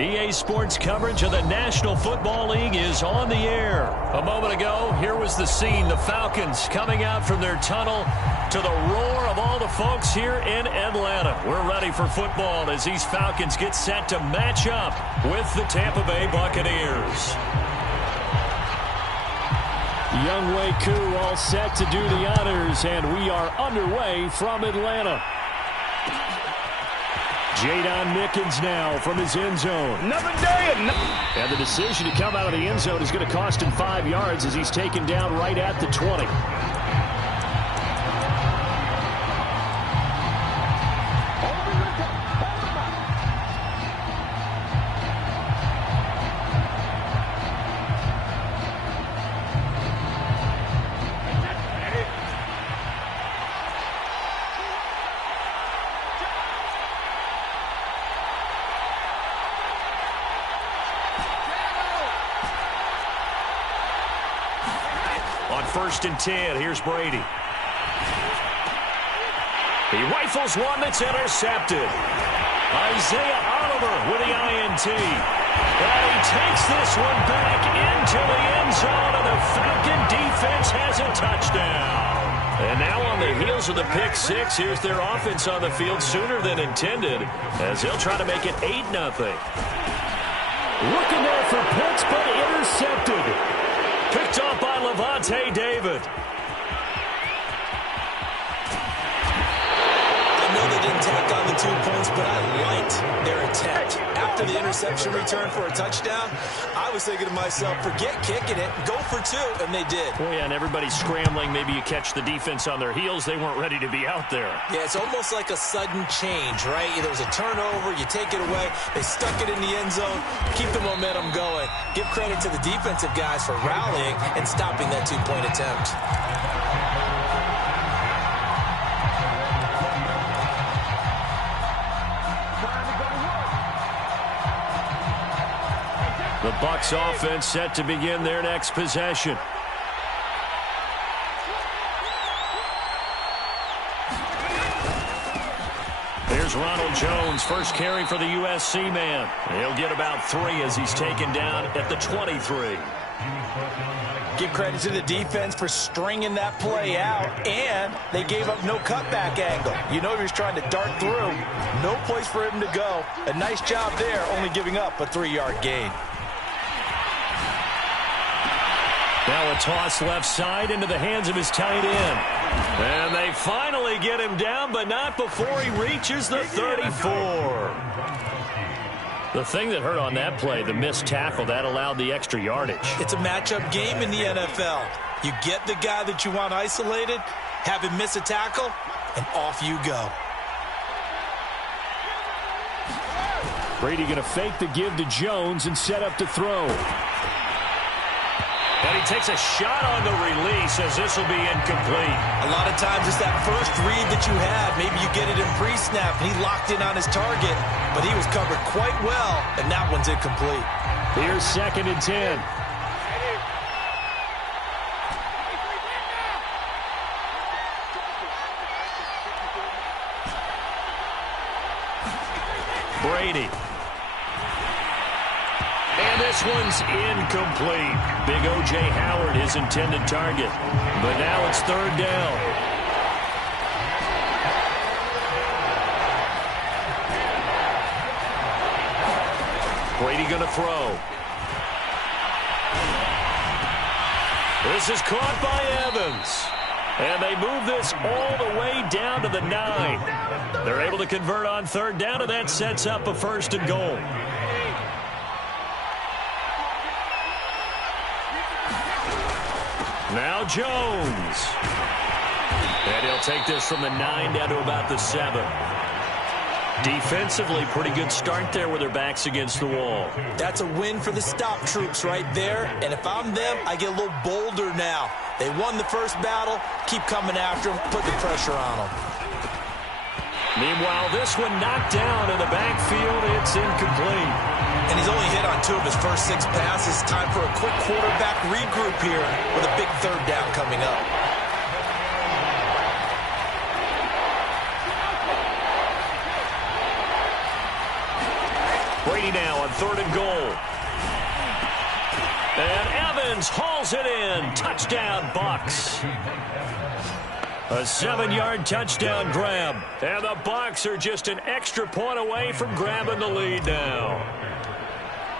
EA Sports coverage of the National Football League is on the air. A moment ago, here was the scene. The Falcons coming out from their tunnel to the roar of all the folks here in Atlanta. We're ready for football as these Falcons get set to match up with the Tampa Bay Buccaneers. Younghoe Koo all set to do the honors, and we are underway from Atlanta. Jadon Mickens now from his end zone. Another day. And the decision to come out of the end zone is going to cost him 5 yards as he's taken down right at the 20. On 1st and 10, here's Brady. He rifles one that's intercepted. Isaiah Oliver with the INT. And he takes this one back into the end zone, and the Falcon defense has a touchdown. And now on the heels of the pick six, here's their offense on the field sooner than intended as they'll try to make it 8-0. Looking there for Pitts, but intercepted. Picked off by Levante David. I know they didn't tack on the 2 points, but I liked their attempt. After the interception return for a touchdown, I was thinking to myself, forget kicking it, go for 2, and they did. Oh, yeah, and everybody's scrambling. Maybe you catch the defense on their heels. They weren't ready to be out there. Yeah, it's almost like a sudden change, right? There was a turnover, you take it away, they stuck it in the end zone, keep the momentum going. Give credit to the defensive guys for rallying and stopping that 2-point attempt. The Bucs offense set to begin their next possession. Here's Ronald Jones, first carry for the USC man. He'll get about 3 as he's taken down at the 23. Give credit to the defense for stringing that play out, and they gave up no cutback angle. You know he was trying to dart through. No place for him to go. A nice job there, only giving up a 3-yard gain. Now a toss left side into the hands of his tight end. And they finally get him down, but not before he reaches the 34. The thing that hurt on that play, the missed tackle, that allowed the extra yardage. It's a matchup game in the NFL. You get the guy that you want isolated, have him miss a tackle, and off you go. Brady going to fake the give to Jones and set up to throw. And he takes a shot on the release as this will be incomplete. A lot of times it's that first read that you had. Maybe you get it in pre-snap, and he locked in on his target, but he was covered quite well, and that one's incomplete. Here's 2nd and 10. Brady. And this one's incomplete. Big O.J. Howard, his intended target. But now it's 3rd down. Brady going to throw. This is caught by Evans. And they move this all the way down to the 9. They're able to convert on 3rd down, and that sets up a 1st and goal. Now Jones. And he'll take this from the 9 down to about the 7. Defensively, pretty good start there with their backs against the wall. That's a win for the stop troops right there. And if I'm them, I get a little bolder now. They won the first battle. Keep coming after them. Put the pressure on them. Meanwhile, this one knocked down in the backfield. It's incomplete. And he's only hit on 2 of his first 6 passes. Time for a quick quarterback regroup here with a big 3rd down coming up. Brady now on 3rd and goal. And Evans hauls it in. Touchdown, Bucs. A 7-yard touchdown grab. And the Bucs are just an extra point away from grabbing the lead now.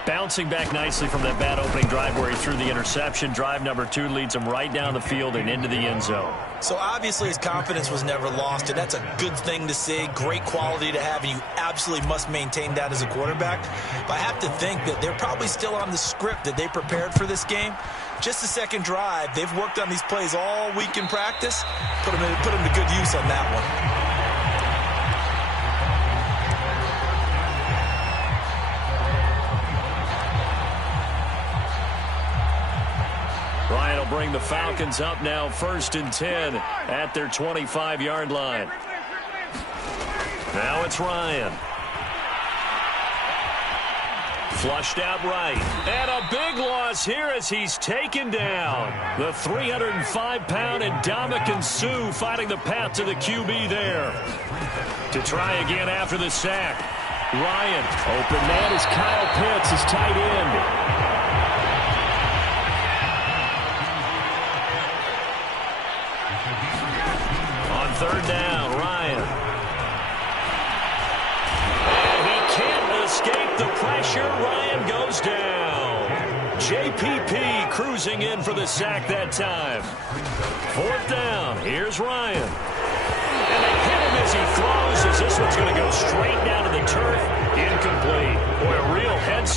Bouncing back nicely from that bad opening drive where he threw the interception. Drive number 2 leads him right down the field and into the end zone. So obviously his confidence was never lost, and that's a good thing to see, great quality to have, and you absolutely must maintain that as a quarterback. But I have to think that they're probably still on the script that they prepared for this game. Just the second drive, they've worked on these plays all week in practice. Put them to good use on that one. Ryan will bring the Falcons up now 1st and 10 at their 25-yard line. Now it's Ryan. Flushed out right. And a big loss here as he's taken down. The 305-pound Ndamukong Suh fighting the path to the QB there. To try again after the sack. Ryan. Open man is Kyle Pitts, his tight end. On 3rd down, Ryan. And he can't escape the pressure. Ryan goes down. JPP cruising in for the sack that time. 4th down, here's Ryan. And they hit him as he throws, as this one's going to go straight down to the turf. Incomplete. Boy, a real head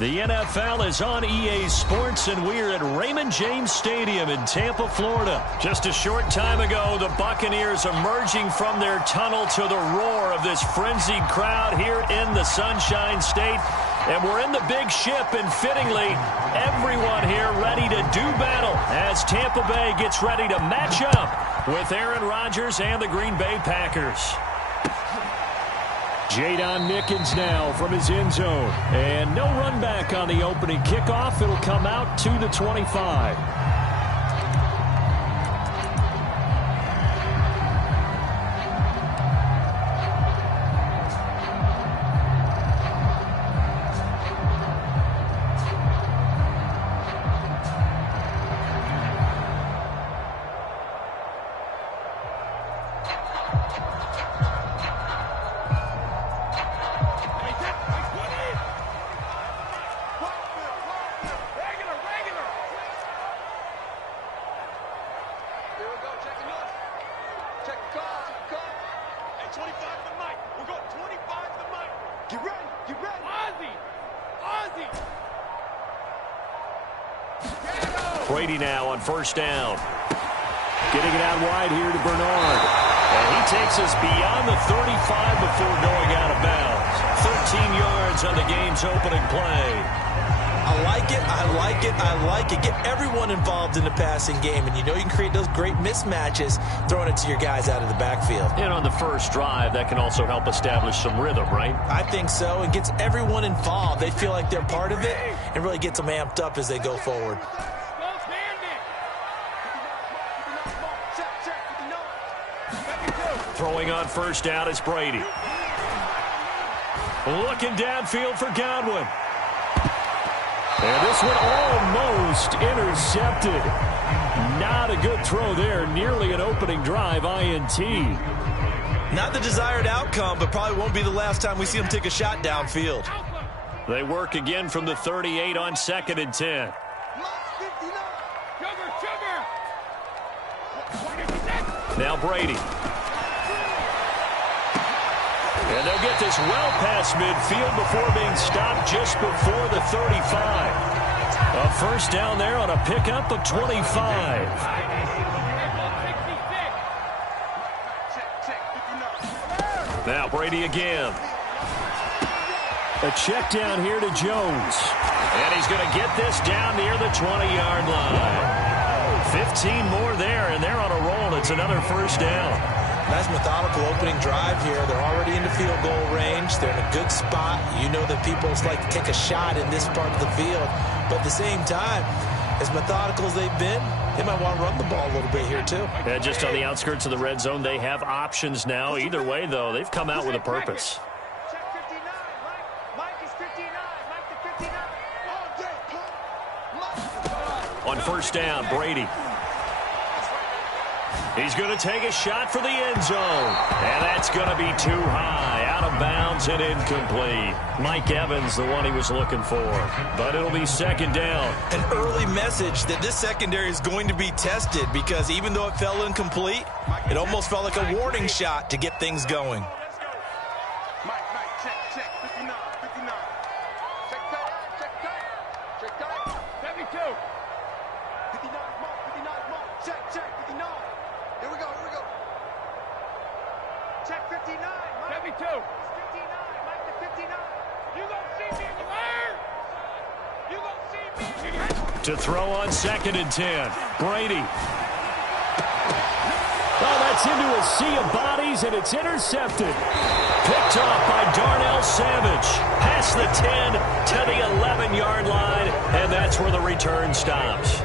The NFL is on EA Sports, and we're at Raymond James Stadium in Tampa, Florida. Just a short time ago, the Buccaneers emerging from their tunnel to the roar of this frenzied crowd here in the Sunshine State. And we're in the big ship, and fittingly, everyone here ready to do battle as Tampa Bay gets ready to match up with Aaron Rodgers and the Green Bay Packers. Jadon Mickens now from his end zone. And no run back on the opening kickoff. It'll come out to the 25. Brady now on first down. Getting it out wide here to Bernard. And he takes us beyond the 35 before going out of bounds. 13 yards on the game's opening play. I like it, I like it, I like it. Get everyone involved in the passing game, and you know you can create those great mismatches throwing it to your guys out of the backfield. And on the first drive, that can also help establish some rhythm, right? I think so. It gets everyone involved. They feel like they're part of it and really gets them amped up as they go forward. Throwing on first down is Brady. Looking downfield for Godwin. And this one almost intercepted. Not a good throw there. Nearly an opening drive INT. Not the desired outcome, but probably won't be the last time we see him take a shot downfield. They work again from the 38 on 2nd and 10. Now Brady. And they'll get this well past midfield before being stopped just before the 35. A first down there on a pickup of 25. Now Brady again. A check down here to Jones. And he's going to get this down near the 20-yard line. 15 more there, and they're on a roll. It's another first down. Nice methodical opening drive here. They're already into field goal range. They're in a good spot. You know that people like to take a shot in this part of the field. But at the same time, as methodical as they've been, they might want to run the ball a little bit here too. Yeah, just on the outskirts of the red zone, they have options now. Either way, though, they've come out with a purpose. On first down, Brady. He's going to take a shot for the end zone. And that's going to be too high. Out of bounds and incomplete. Mike Evans, the one he was looking for. But it'll be second down. An early message that this secondary is going to be tested, because even though it fell incomplete, it almost felt like a warning shot to get things going. To throw on 2nd and 10. Brady. Oh, that's into a sea of bodies, and it's intercepted. Picked off by Darnell Savage. Past the 10 to the 11-yard line, and that's where the return stops.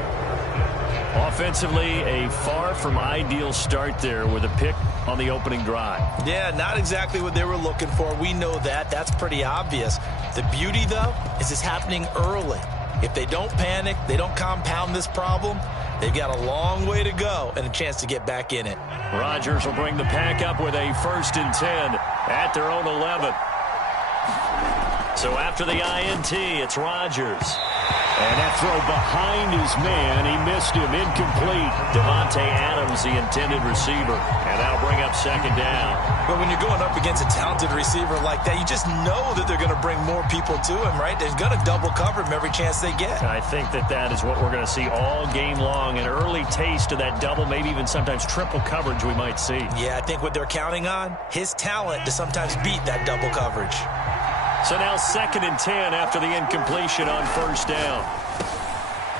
Offensively, a far from ideal start there with a pick on the opening drive. Yeah, not exactly what they were looking for. We know that. That's pretty obvious. The beauty, though, is it's happening early. If they don't panic, they don't compound this problem, they've got a long way to go and a chance to get back in it. Rodgers will bring the pack up with a 1st and 10 at their own 11. So after the INT, it's Rodgers. And that throw behind his man, he missed him, incomplete. Devontae Adams, the intended receiver, and that'll bring up second down. But when you're going up against a talented receiver like that, you just know that they're going to bring more people to him, right? They're going to double cover him every chance they get. I think that is what we're going to see all game long, an early taste of that double, maybe even sometimes triple coverage we might see. Yeah, I think what they're counting on, his talent to sometimes beat that double coverage. So now 2nd and 10 after the incompletion on first down.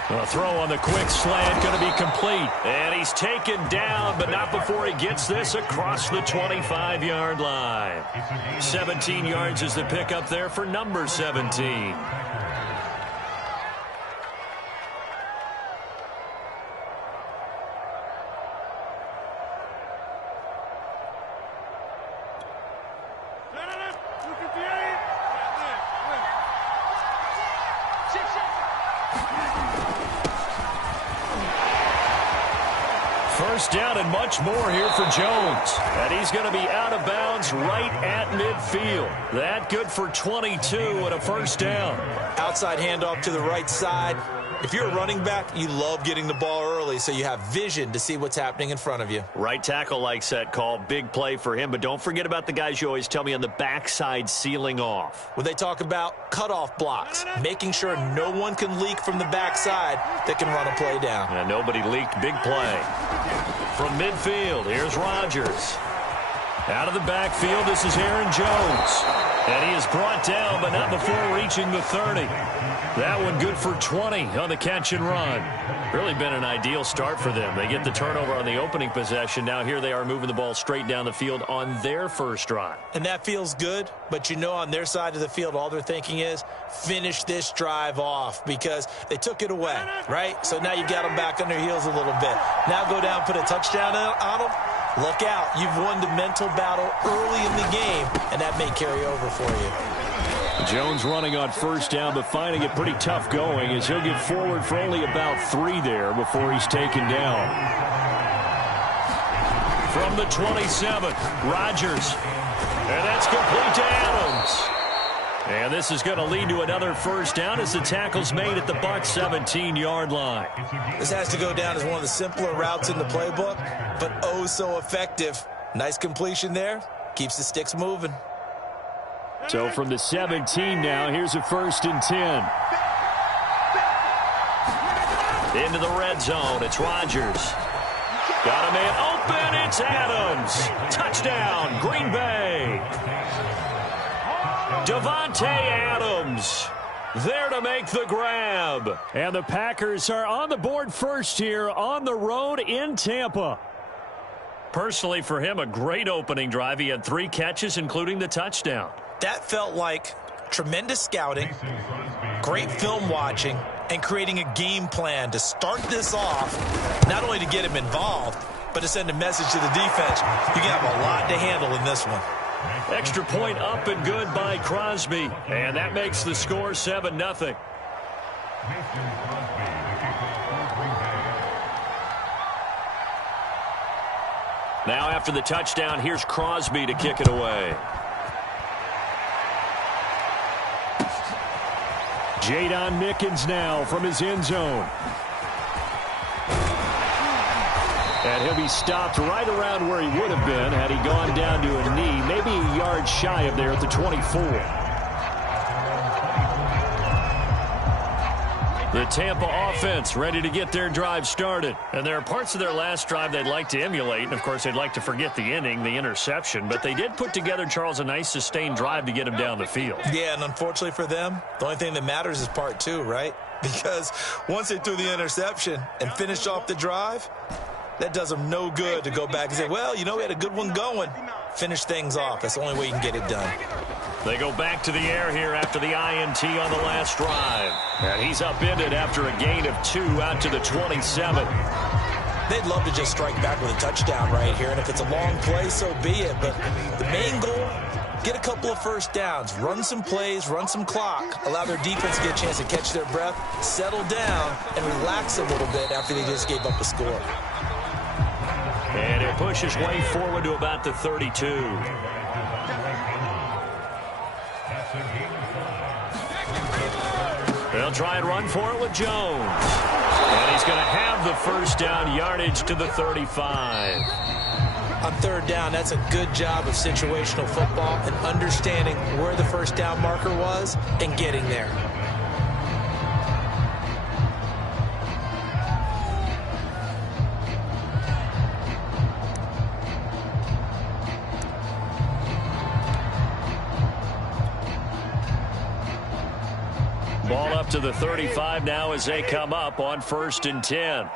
A throw on the quick slant going to be complete. And he's taken down, but not before he gets this across the 25-yard line. 17 yards is the pickup there for number 17. First down and much more here for Jones. And he's going to be out of bounds right at midfield. That good for 22 and a first down. Outside handoff to the right side. If you're a running back, you love getting the ball early so you have vision to see what's happening in front of you. Right tackle likes that call. Big play for him. But don't forget about the guys you always tell me on the backside sealing off. When they talk about cutoff blocks, making sure no one can leak from the backside that can run a play down. And nobody leaked. Big play. From midfield, here's Rodgers. Out of the backfield, this is Aaron Jones. And he is brought down, but not before reaching the 30. That one good for 20 on the catch and run. Really been an ideal start for them. They get the turnover on the opening possession. Now here they are moving the ball straight down the field on their first drive. And that feels good, but you know on their side of the field, all they're thinking is finish this drive off because they took it away, right? So now you got them back on their heels a little bit. Now go down, put a touchdown on them. Look out. You've won the mental battle early in the game, and that may carry over for you. Jones running on first down, but finding it pretty tough going as he'll get forward for only about 3 there before he's taken down. From the 27, Rodgers. And that's complete to Adams. And this is going to lead to another first down as the tackle's made at the Bucs 17-yard line. This has to go down as one of the simpler routes in the playbook, but oh so effective. Nice completion there. Keeps the sticks moving. So from the 17 now, here's a 1st and 10. Into the red zone, it's Rodgers. Got a man open, it's Adams. Touchdown, Green Bay. Devontae Adams there to make the grab. And the Packers are on the board first here on the road in Tampa. Personally, for him, a great opening drive. He had 3 catches, including the touchdown. That felt like tremendous scouting, great film watching, and creating a game plan to start this off, not only to get him involved, but to send a message to the defense. You have a lot to handle in this one. Extra point up and good by Crosby. And that makes the score 7-0. Now after the touchdown, here's Crosby to kick it away. Jadon Mickens now from his end zone. And he'll be stopped right around where he would have been had he gone down to a knee, maybe a yard shy of there at the 24. The Tampa offense ready to get their drive started. And there are parts of their last drive they'd like to emulate. And, of course, they'd like to forget the inning, the interception. But they did put together, Charles, a nice sustained drive to get him down the field. Yeah, and unfortunately for them, the only thing that matters is part 2, right? Because once they threw the interception and finished off the drive, that does them no good to go back and say, well, you know, we had a good one going. Finish things off. That's the only way you can get it done. They go back to the air here after the INT on the last drive. And he's upended after a gain of 2 out to the 27. They'd love to just strike back with a touchdown right here. And if it's a long play, so be it. But the main goal, get a couple of first downs, run some plays, run some clock, allow their defense to get a chance to catch their breath, settle down, and relax a little bit after they just gave up a score. And it pushes way forward to about the 32. Well, try and run for it with Jones. And he's going to have the first down yardage to the 35. On third down, that's a good job of situational football and understanding where the first down marker was and getting there. Ball up to the 35 now as they come up on 1st and 10.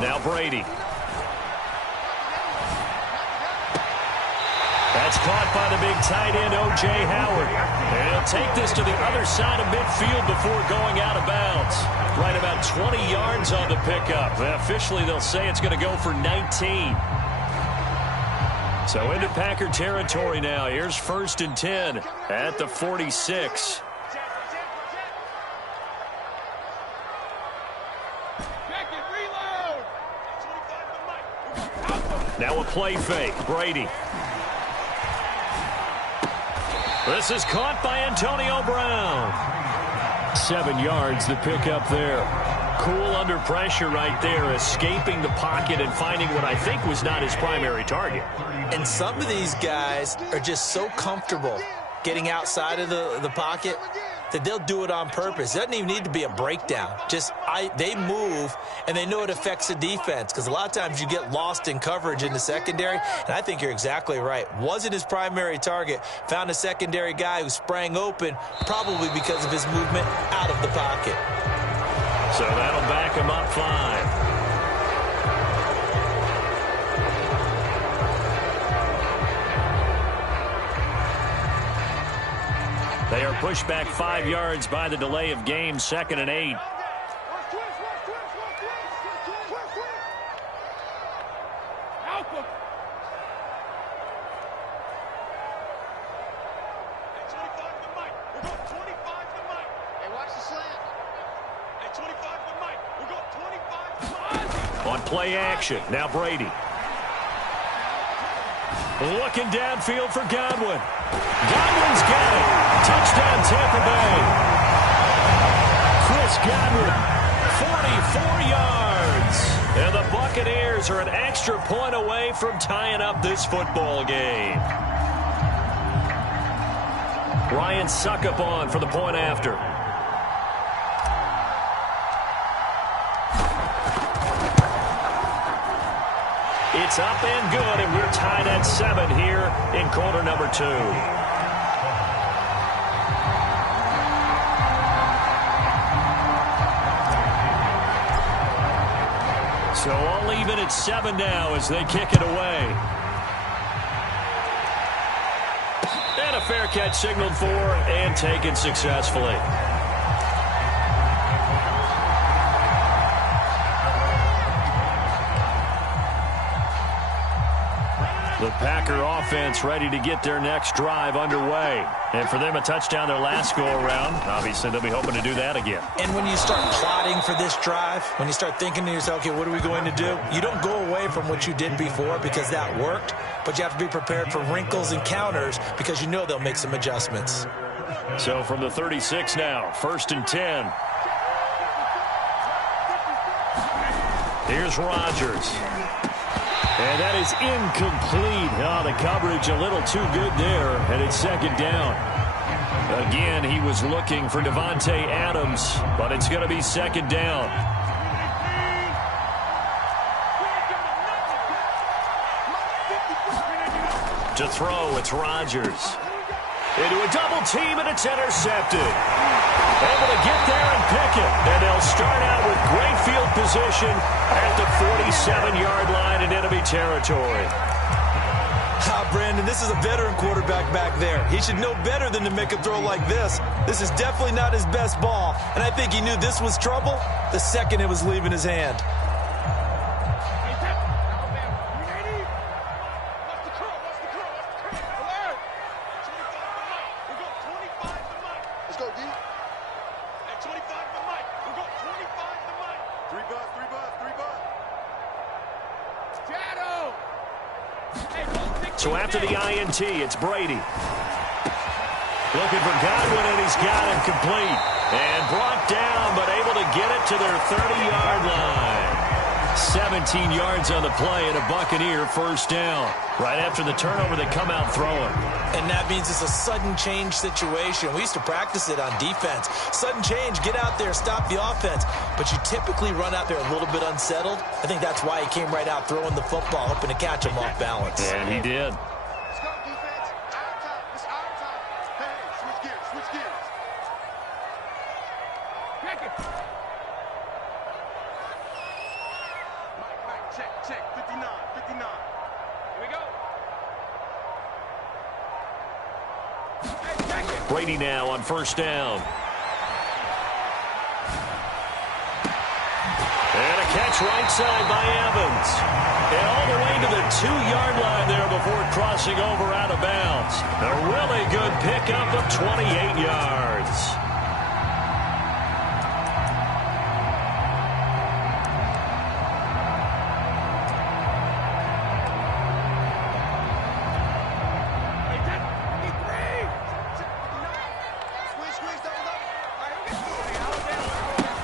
Now Brady. That's caught by the big tight end, O.J. Howard. And he'll take this to the other side of midfield before going out of bounds. Right about 20 yards on the pickup. Officially, they'll say it's going to go for 19. So into Packer territory now. Here's 1st and 10 at the 46. Now a play fake. Brady. This is caught by Antonio Brown. 7 yards the pickup there. Cool under pressure right there, escaping the pocket and finding what I think was not his primary target. And some of these guys are just so comfortable getting outside of the pocket that they'll do it on purpose. It doesn't even need to be a breakdown. They move, and they know it affects the defense because a lot of times you get lost in coverage in the secondary, and I think you're exactly right. Wasn't his primary target. Found a secondary guy who sprang open, probably because of his movement out of the pocket. So that'll back him up 5. They are pushed back 5 yards by the delay of game, 2nd and 8. On play action, now Brady. Looking downfield for Godwin. Godwin's got it. Touchdown, Tampa Bay. Chris Godwin, 44 yards. And the Buccaneers are an extra point away from tying up this football game. Ryan Suckup on for the point after. It's up and good, and we're tied at 7 here in quarter number 2. So all even at 7 now as they kick it away. And a fair catch signaled for and taken successfully. The Packer offense ready to get their next drive underway. And for them, a touchdown their last go-around. Obviously, they'll be hoping to do that again. And when you start plotting for this drive, when you start thinking to yourself, okay, what are we going to do? You don't go away from what you did before because that worked, but you have to be prepared for wrinkles and counters because you know they'll make some adjustments. So from the 36 now, 1st and 10. Here's Rodgers. And that is incomplete. Oh, the coverage a little too good there, and it's 2nd down. Again, he was looking for Devontae Adams, but it's going to be 2nd down. To throw, it's Rodgers. Into a double team, and it's intercepted. Able to get there and pick it. And they'll start out with great field position at the 47-yard line in enemy territory. Brandon, this is a veteran quarterback back there. He should know better than to make a throw like this. This is definitely not his best ball, and I think he knew this was trouble the second it was leaving his hand. So after the INT, it's Brady. Looking for Godwin, and he's got him complete. And brought down, but able to get it to their 30-yard line. 17 yards on the play and a Buccaneer first down. Right after the turnover, they come out throwing. And that means it's a sudden change situation. We used to practice it on defense. Sudden change, get out there, stop the offense. But you typically run out there a little bit unsettled. I think that's why he came right out throwing the football, hoping to catch him off balance. And he did. Brady now on first down. And a catch right side by Evans. And all the way to the 2-yard line there before crossing over out of bounds. A really good pickup of 28 yards.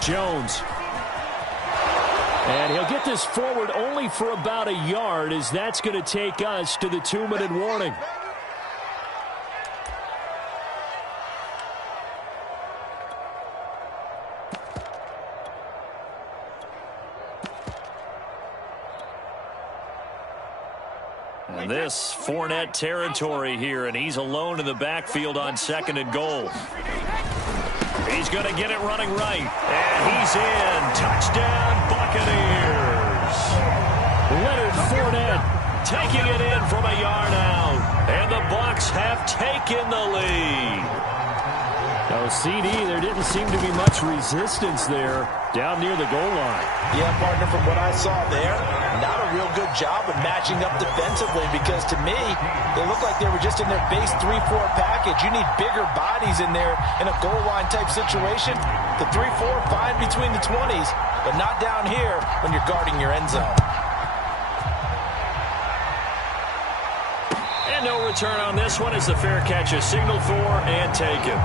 Jones. And he'll get this forward only for about a yard, as that's going to take us to the 2-minute warning. And this Fournette territory here, and he's alone in the backfield on 2nd and goal. He's going to get it running right. And he's in. Touchdown, Buccaneers. Leonard Fournette taking it in from a yard out. And the Bucs have taken the lead. Now, CD, there didn't seem to be much resistance there down near the goal line. Yeah, partner, from what I saw there, not a real good job of matching up defensively, because to me, they look like they were just in their base 3-4 package. You need bigger bodies in there in a goal line type situation. The 3-4 fine between the 20s, but not down here when you're guarding your end zone. And no return on this one as the fair catch is signaled for and taken.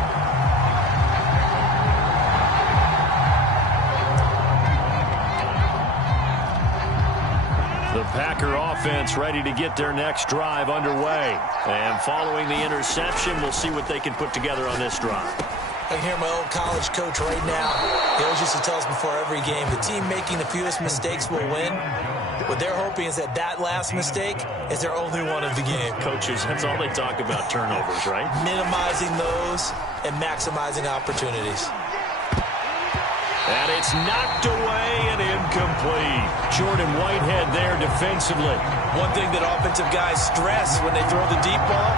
The Packer offense ready to get their next drive underway. And following the interception, we'll see what they can put together on this drive. I can hear my old college coach right now. He always used to tell us before every game, the team making the fewest mistakes will win. What they're hoping is that last mistake is their only one of the game. Coaches, that's all they talk about, turnovers, right? Minimizing those and maximizing opportunities. And it's knocked away and incomplete. Jordan Whitehead there defensively. One thing that offensive guys stress when they throw the deep ball,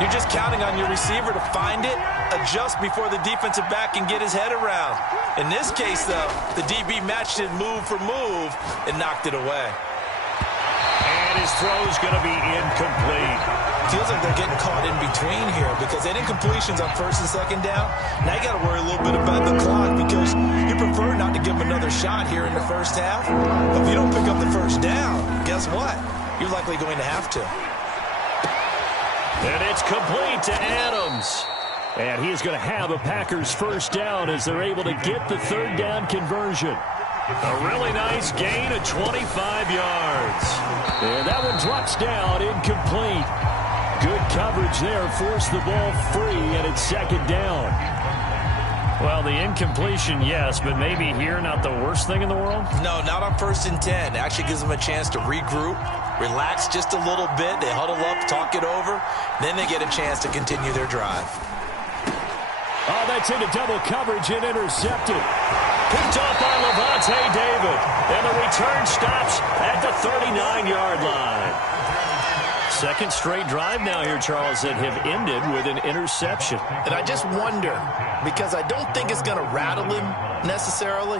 you're just counting on your receiver to find it, adjust before the defensive back can get his head around. In this case, though, the DB matched it move for move and knocked it away. And his throw's going to be incomplete. Feels like they're getting caught in between here, because they did incompletions on 1st and 2nd down. Now you got to worry a little bit about the clock, because you prefer not to give them another shot here in the first half. But if you don't pick up the first down, guess what? You're likely going to have to. And it's complete to Adams. And he is going to have a Packers first down as they're able to get the 3rd down conversion. A really nice gain of 25 yards. And that one drops down, incomplete. Good coverage there, forced the ball free, and it's 2nd down. Well, the incompletion, yes, but maybe here not the worst thing in the world? No, not on 1st and 10. It actually gives them a chance to regroup, relax just a little bit. They huddle up, talk it over. Then they get a chance to continue their drive. Oh, that's into double coverage and intercepted. Picked off by Levante David. And the return stops at the 39-yard line. 2nd straight drive now here, Charles, that have ended with an interception. And I just wonder, because I don't think it's going to rattle him necessarily,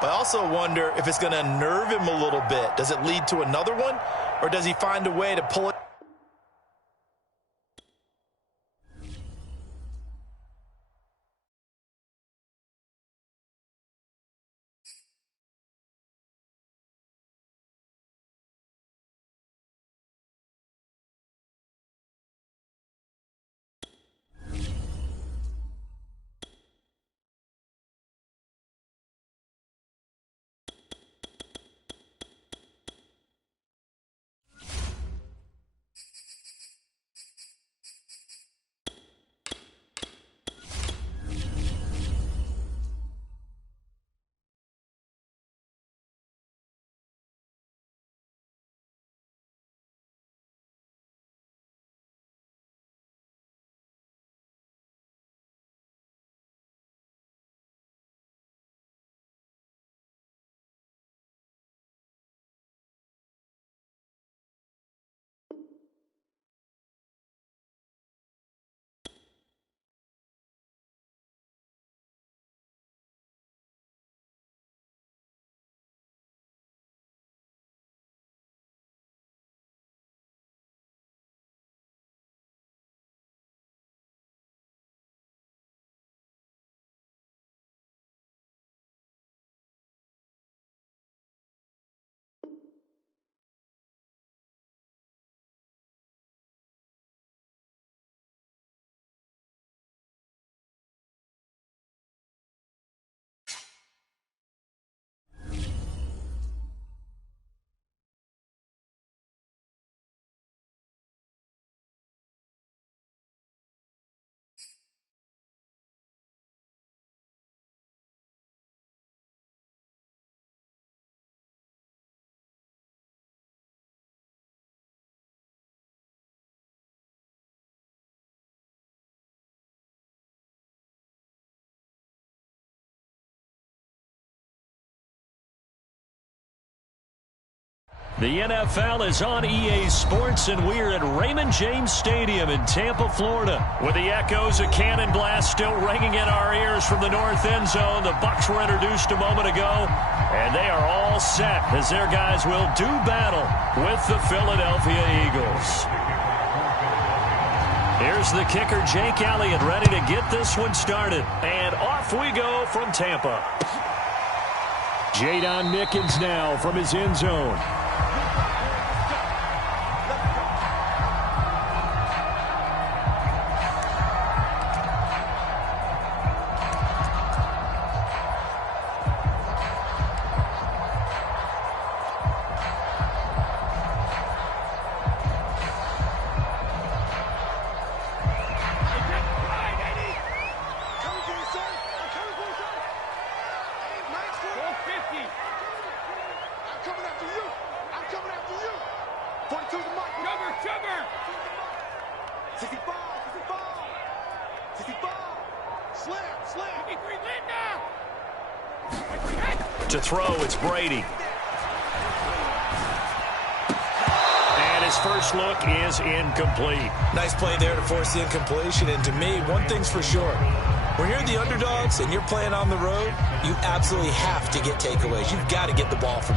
but I also wonder if it's going to unnerve him a little bit. Does it lead to another one, or does he find a way to pull it The NFL is on EA Sports, and we're at Raymond James Stadium in Tampa, Florida. With the echoes of cannon blast still ringing in our ears from the north end zone, the Bucs were introduced a moment ago, and they are all set as their guys will do battle with the Philadelphia Eagles. Here's the kicker, Jake Elliott, ready to get this one started. And off we go from Tampa. Jadon Mickens now from his end zone. To throw, it's Brady. And his first look is incomplete. Nice play there to force the incompletion. And to me, one thing's for sure. When you're the underdogs and you're playing on the road, you absolutely have to get takeaways. You've got to get the ball from.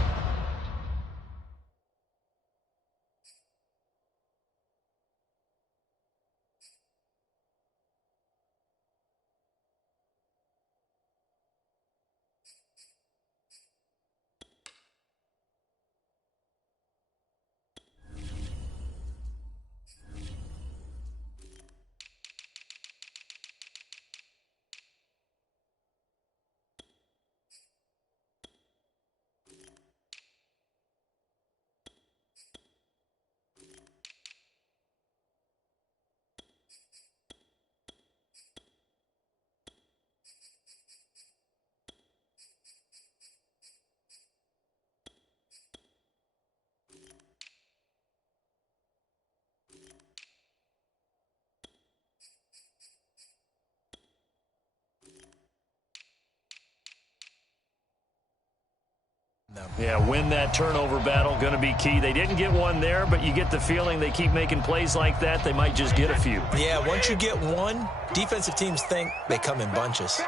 Yeah, win that turnover battle, going to be key. They didn't get one there, but you get the feeling they keep making plays like that, they might just get a few. Yeah, once you get one, defensive teams think they come in bunches.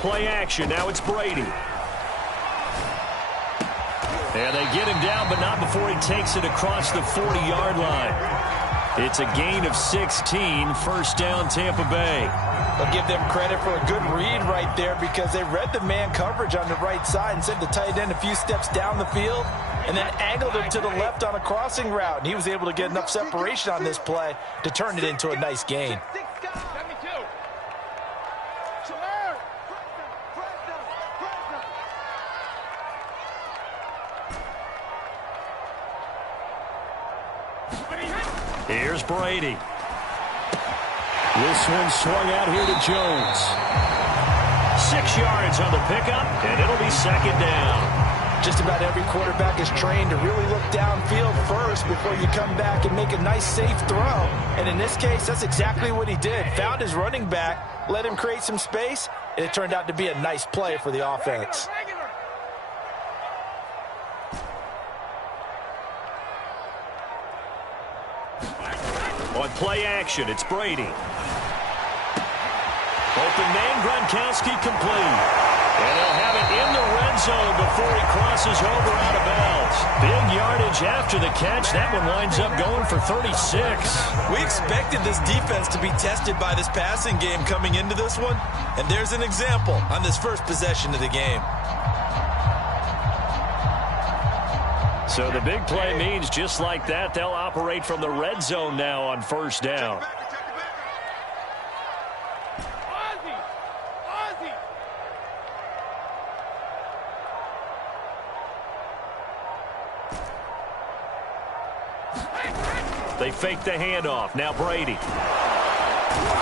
Play action, now it's Brady. And they get him down, but not before he takes it across the 40-yard line. It's a gain of 16, first down Tampa Bay. I'll give them credit for a good read right there because they read the man coverage on the right side and sent the tight end a few steps down the field and then angled him to the left on a crossing route. And he was able to get enough separation on this play to turn it into a nice gain. Here's Brady. This one swung out here to Jones. 6 yards on the pickup, and it'll be second down. Just about every quarterback is trained to really look downfield first before you come back and make a nice, safe throw. And in this case, that's exactly what he did. Found his running back, let him create some space, and it turned out to be a nice play for the offense. On play action, it's Brady. Open man, Gronkowski complete. And they'll have it in the red zone before he crosses over out of bounds. Big yardage after the catch. That one winds up going for 36. We expected this defense to be tested by this passing game coming into this one. And there's an example on this first possession of the game. So the big play means just like that, they'll operate from the red zone now on first down. They fake the handoff. Now Brady.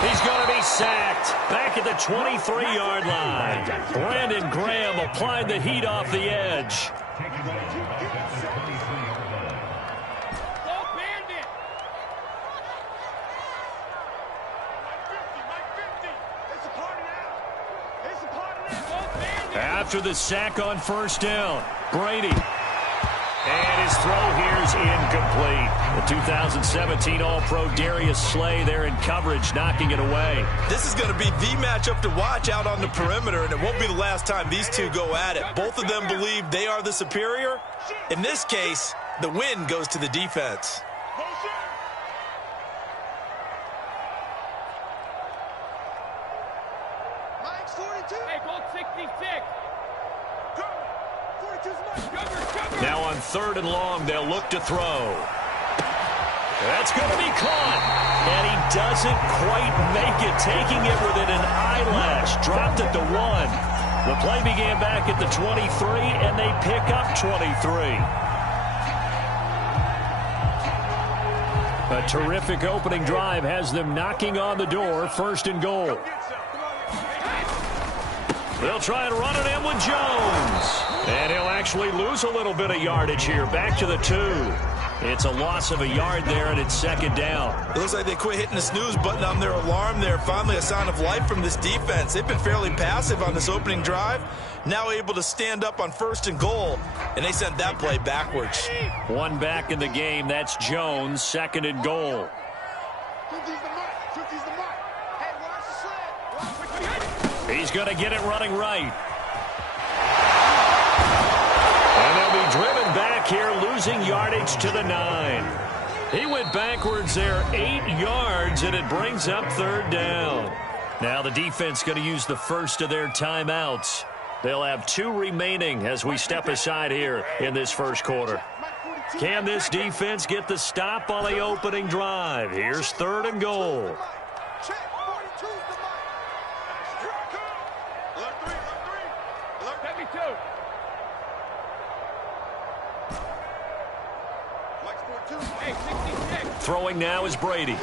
He's going to be sacked back at the 23-yard line. Brandon Graham applied the heat off the edge. After the sack on first down, Brady. And his throw here is incomplete. The 2017 All-Pro Darius Slay there in coverage, knocking it away. This is going to be the matchup to watch out on the perimeter, and it won't be the last time these two go at it. Both of them believe they are the superior. In this case, the win goes to the defense. Now on 3rd and long, they'll look to throw. That's going to be caught. And he doesn't quite make it, taking it within an eyelash. Dropped at the 1. The play began back at the 23, and they pick up 23. A terrific opening drive has them knocking on the door. 1st and goal. They'll try and run it in with Jones. And he'll actually lose a little bit of yardage here. Back to the 2. It's a loss of a yard there, and it's 2nd down. It looks like they quit hitting the snooze button on their alarm there. Finally a sign of life from this defense. They've been fairly passive on this opening drive. Now able to stand up on 1st and goal, and they sent that play backwards. One back in the game. That's Jones. 2nd and goal. He's going to get it running right. And they'll be driven back here, losing yardage to the 9. He went backwards there 8 yards, and it brings up 3rd down. Now the defense going to use the first of their timeouts. They'll have 2 remaining as we step aside here in this first quarter. Can this defense get the stop on the opening drive? Here's 3rd and goal. Throwing now is Brady. And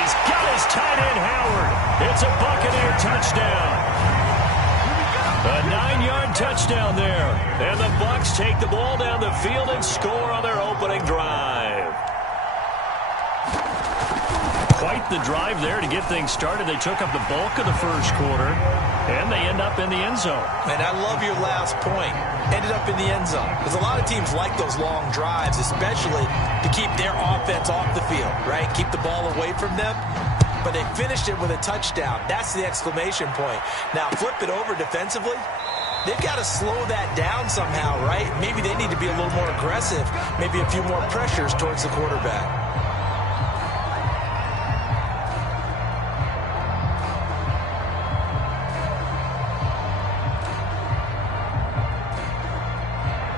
he's got his tight end, Howard. It's a Buccaneer touchdown. A 9-yard touchdown there. And the Bucs take the ball down the field and score on their opening drive. Quite the drive there to get things started. They took up the bulk of the first quarter, and they end up in the end zone. And I love your last point. Ended up in the end zone. Because a lot of teams like those long drives, especially to keep their offense off the field, right? Keep the ball away from them. But they finished it with a touchdown. That's the exclamation point. Now, flip it over defensively. They've got to slow that down somehow, right? Maybe they need to be a little more aggressive. Maybe a few more pressures towards the quarterback.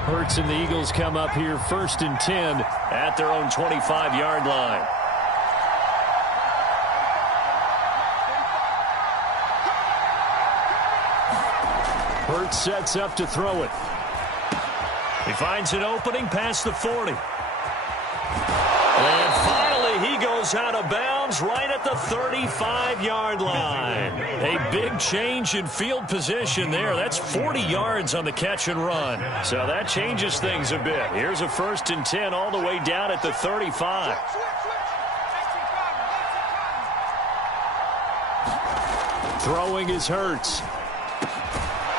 Hurts and the Eagles come up here 1st and 10 at their own 25-yard line. Hurts sets up to throw it. He finds an opening past the 40. And finally, he goes out of bounds right at the 35-yard line. A big change in field position there. That's 40 yards on the catch and run. So that changes things a bit. Here's a 1st and 10 all the way down at the 35. Throwing is Hurts.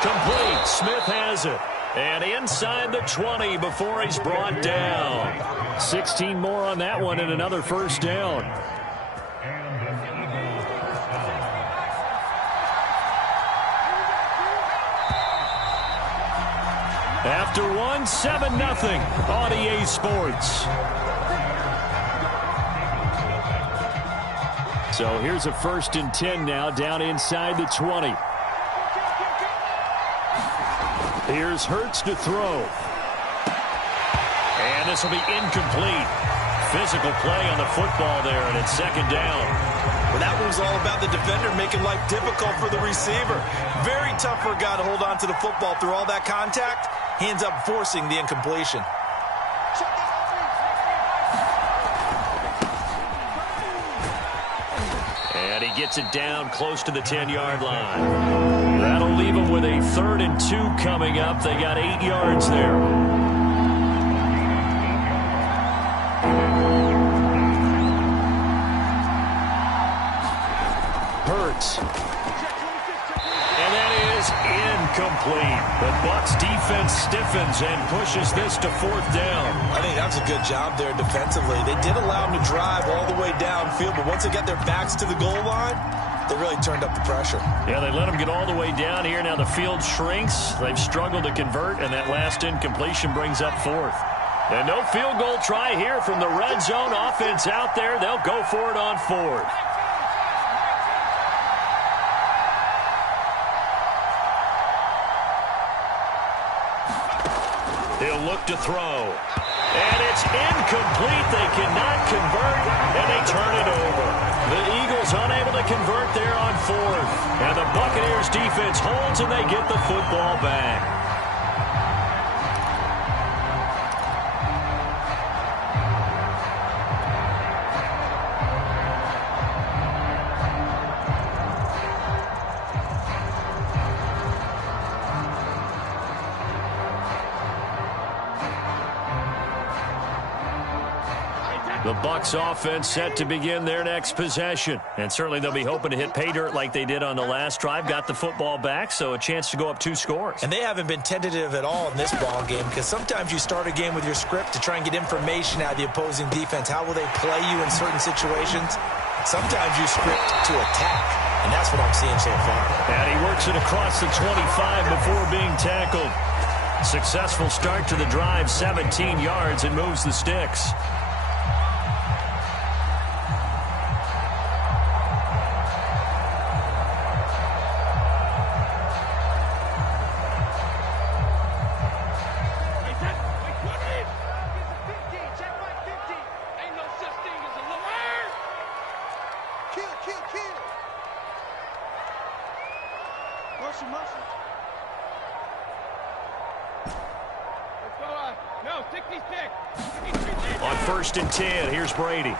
Complete. Smith has it. And inside the 20 before he's brought down. 16 more on that one and another 1st down. After 7-0 on EA Sports. So here's a 1st and 10 now down inside the 20. Here's Hurts to throw. And this will be incomplete. Physical play on the football there, and it's 2nd down. Well, that one was all about the defender making life difficult for the receiver. Very tough for a guy to hold on to the football through all that contact. He ends up forcing the incompletion. And he gets it down close to the 10-yard line. That'll leave him with a 3rd and 2 coming up. They got 8 yards there. Hurts. Bucs defense stiffens and pushes this to 4th down. I think that's a good job there defensively. They did allow them to drive all the way downfield, but once they got their backs to the goal line, they really turned up the pressure. Yeah, they let them get all the way down here. Now the field shrinks. They've struggled to convert, and that last incompletion brings up 4th. And no field goal try here from the red zone offense out there. They'll go for it on 4th. He'll look to throw. And it's incomplete. They cannot convert, and they turn it over. The Eagles unable to convert there on 4th. And the Buccaneers defense holds, and they get the football back. The Bucs offense set to begin their next possession. And certainly they'll be hoping to hit pay dirt like they did on the last drive. Got the football back, so a chance to go up 2 scores. And they haven't been tentative at all in this ball game, because sometimes you start a game with your script to try and get information out of the opposing defense. How will they play you in certain situations? Sometimes you script to attack, and that's what I'm seeing so far. And he works it across the 25 before being tackled. Successful start to the drive, 17 yards, and moves the sticks. On 1st and 10, here's Brady.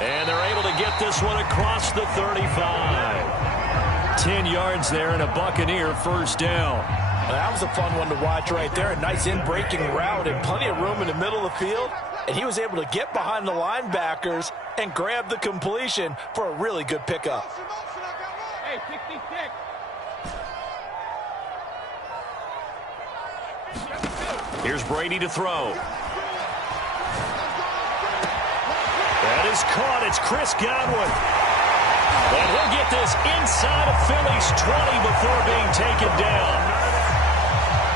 And they're able to get this one across the 35. 10 yards there and a Buccaneer first down. Well, that was a fun one to watch right there. A nice in-breaking route and plenty of room in the middle of the field. And he was able to get behind the linebackers and grab the completion for a really good pickup. Hey, 66. Here's Brady to throw. That is caught. It's Chris Godwin. And he'll get this inside of Philly's 20 before being taken down.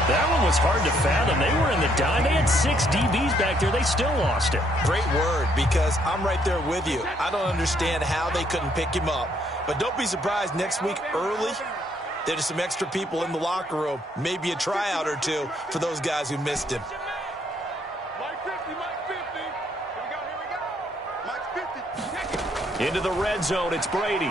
That one was hard to fathom. They were in the dime. They had 6 DBs back there. They still lost it. Great word, because I'm right there with you. I don't understand how they couldn't pick him up. But don't be surprised next week early, there's some extra people in the locker room, maybe a tryout or two for those guys who missed him. Mike 50, Mike 50. Here we go. Mike 50. Into the red zone, it's Brady.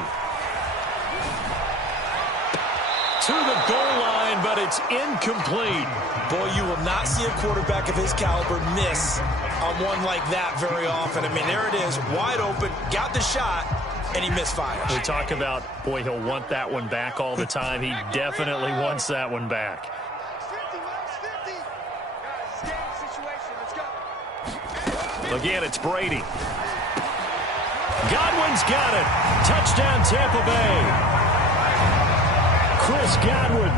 To the goal line, but it's incomplete. Boy, you will not see a quarterback of his caliber miss on one like that very often. I mean, there it is, wide open, got the shot, and he misfires. We talk about, boy, he'll want that one back all the time. He definitely wants that one back. Again, it's Brady. Godwin's got it. Touchdown, Tampa Bay. Chris Godwin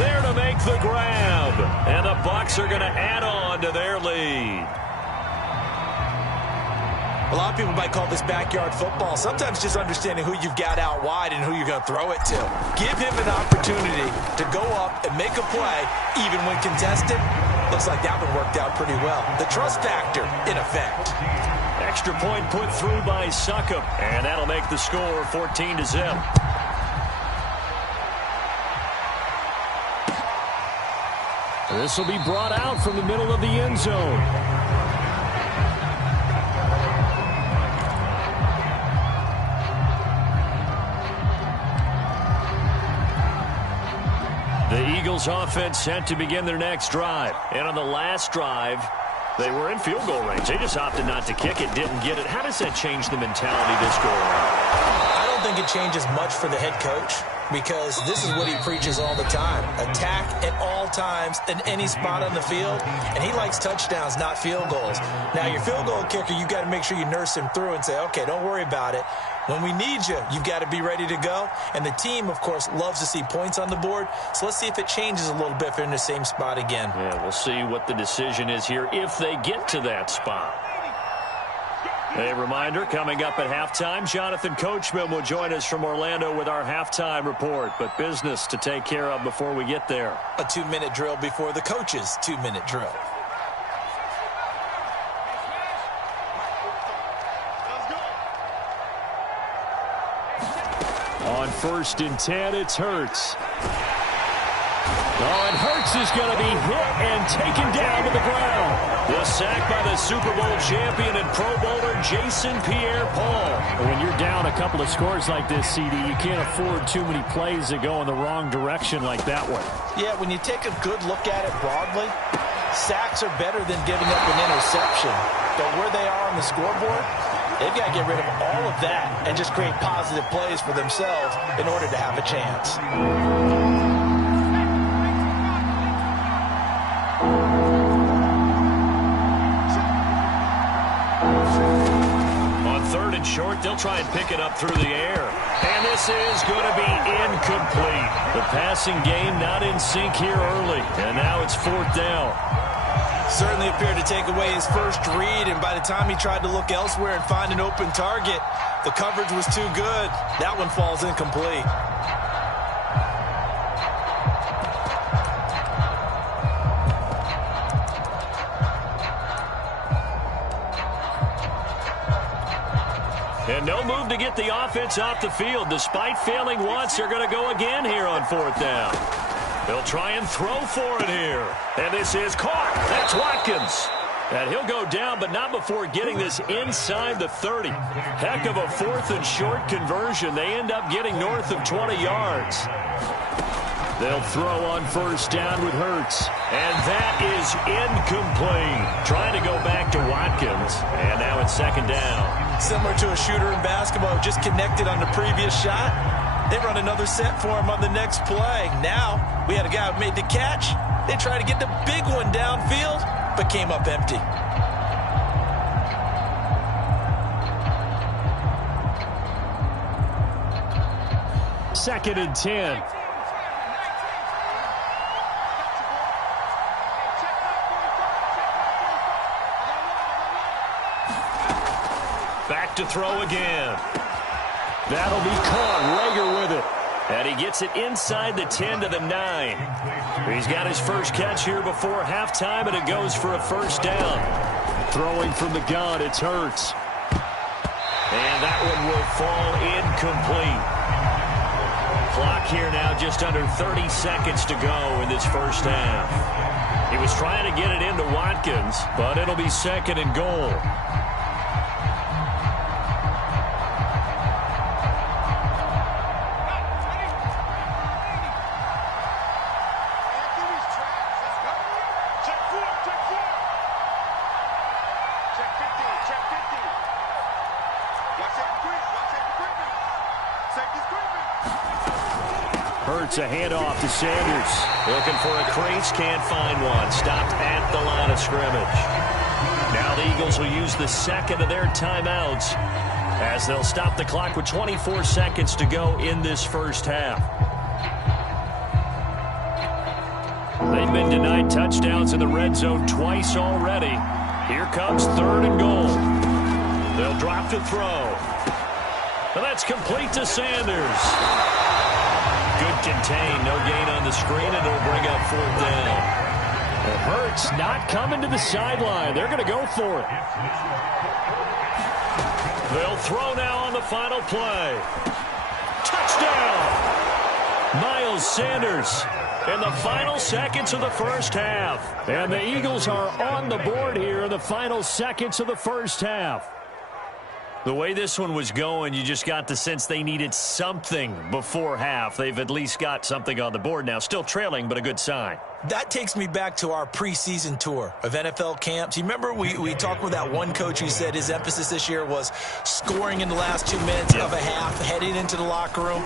there to make the grab. And the Bucs are going to add on to their lead. A lot of people might call this backyard football. Sometimes just understanding who you've got out wide and who you're going to throw it to. Give him an opportunity to go up and make a play, even when contested. Looks like that one worked out pretty well. The trust factor in effect. Extra point put through by Succop. And that'll make the score 14-0. This will be brought out from the middle of the end zone. The Eagles offense set to begin their next drive. And on the last drive, they were in field goal range. They just opted not to kick it, didn't get it. How does that change the mentality this go around? I don't think it changes much for the head coach, because this is what he preaches all the time. Attack at all times in any spot on the field, and he likes touchdowns, not field goals. Now, your field goal kicker, you got to make sure you nurse him through and say, okay, don't worry about it. When we need you, you've got to be ready to go. And the team, of course, loves to see points on the board. So let's see if it changes a little bit if they're in the same spot again. Yeah, we'll see what the decision is here if they get to that spot. A reminder, coming up at halftime, Jonathan Coachman will join us from Orlando with our halftime report. But business to take care of before we get there. A 2-minute drill before the coach's 2-minute drill. On 1st and 10, it's Hurts. Oh, and Hurts is going to be hit and taken down to the ground. The sack by the Super Bowl champion and Pro Bowler Jason Pierre-Paul. When you're down a couple of scores like this, CD, you can't afford too many plays that go in the wrong direction like that one. Yeah, when you take a good look at it broadly, sacks are better than giving up an interception. But where they are on the scoreboard, they've got to get rid of all of that and just create positive plays for themselves in order to have a chance. On 3rd and short, they'll try and pick it up through the air. And this is going to be incomplete. The passing game not in sync here early. And now it's 4th down. Certainly appeared to take away his first read, and by the time he tried to look elsewhere and find an open target, the coverage was too good. That one falls incomplete. And no move to get the offense off the field. Despite failing once, they're going to go again here on 4th down. They'll try and throw for it here. And this is caught. That's Watkins. And he'll go down, but not before getting this inside the 30. Heck of a 4th and short conversion. They end up getting north of 20 yards. They'll throw on 1st down with Hurts. And that is incomplete. Trying to go back to Watkins. And now it's 2nd down. Similar to a shooter in basketball who just connected on the previous shot. They run another set for him on the next play. Now, we had a guy who made the catch. They tried to get the big one downfield, but came up empty. Second and 10. Back to throw again. That'll be caught. Rager with it. And he gets it inside the 10 to the 9. He's got his first catch here before halftime, and it goes for a 1st down. Throwing from the gun, it's Hurts. And that one will fall incomplete. Clock here now just under 30 seconds to go in this first half. He was trying to get it into Watkins, but it'll be 2nd and goal. Hurts a handoff to Sanders. Looking for a crease, can't find one. Stopped at the line of scrimmage. Now the Eagles will use the 2nd of their timeouts as they'll stop the clock with 24 seconds to go in this first half. They've been denied touchdowns in the red zone twice already. Here comes 3rd and goal. They'll drop to throw. And that's complete to Sanders. Good contain, no gain on the screen, and it'll bring up 4th down. Well, Hurts not coming to the sideline. They're going to go for it. They'll throw now on the final play. Touchdown! Miles Sanders in the final seconds of the first half. And the Eagles are on the board here in the final seconds of the first half. The way this one was going, you just got the sense they needed something before half. They've at least got something on the board now. Still trailing, but a good sign. That takes me back to our preseason tour of NFL camps. You remember we talked with that one coach who said his emphasis this year was scoring in the last 2 minutes of a half, heading into the locker room.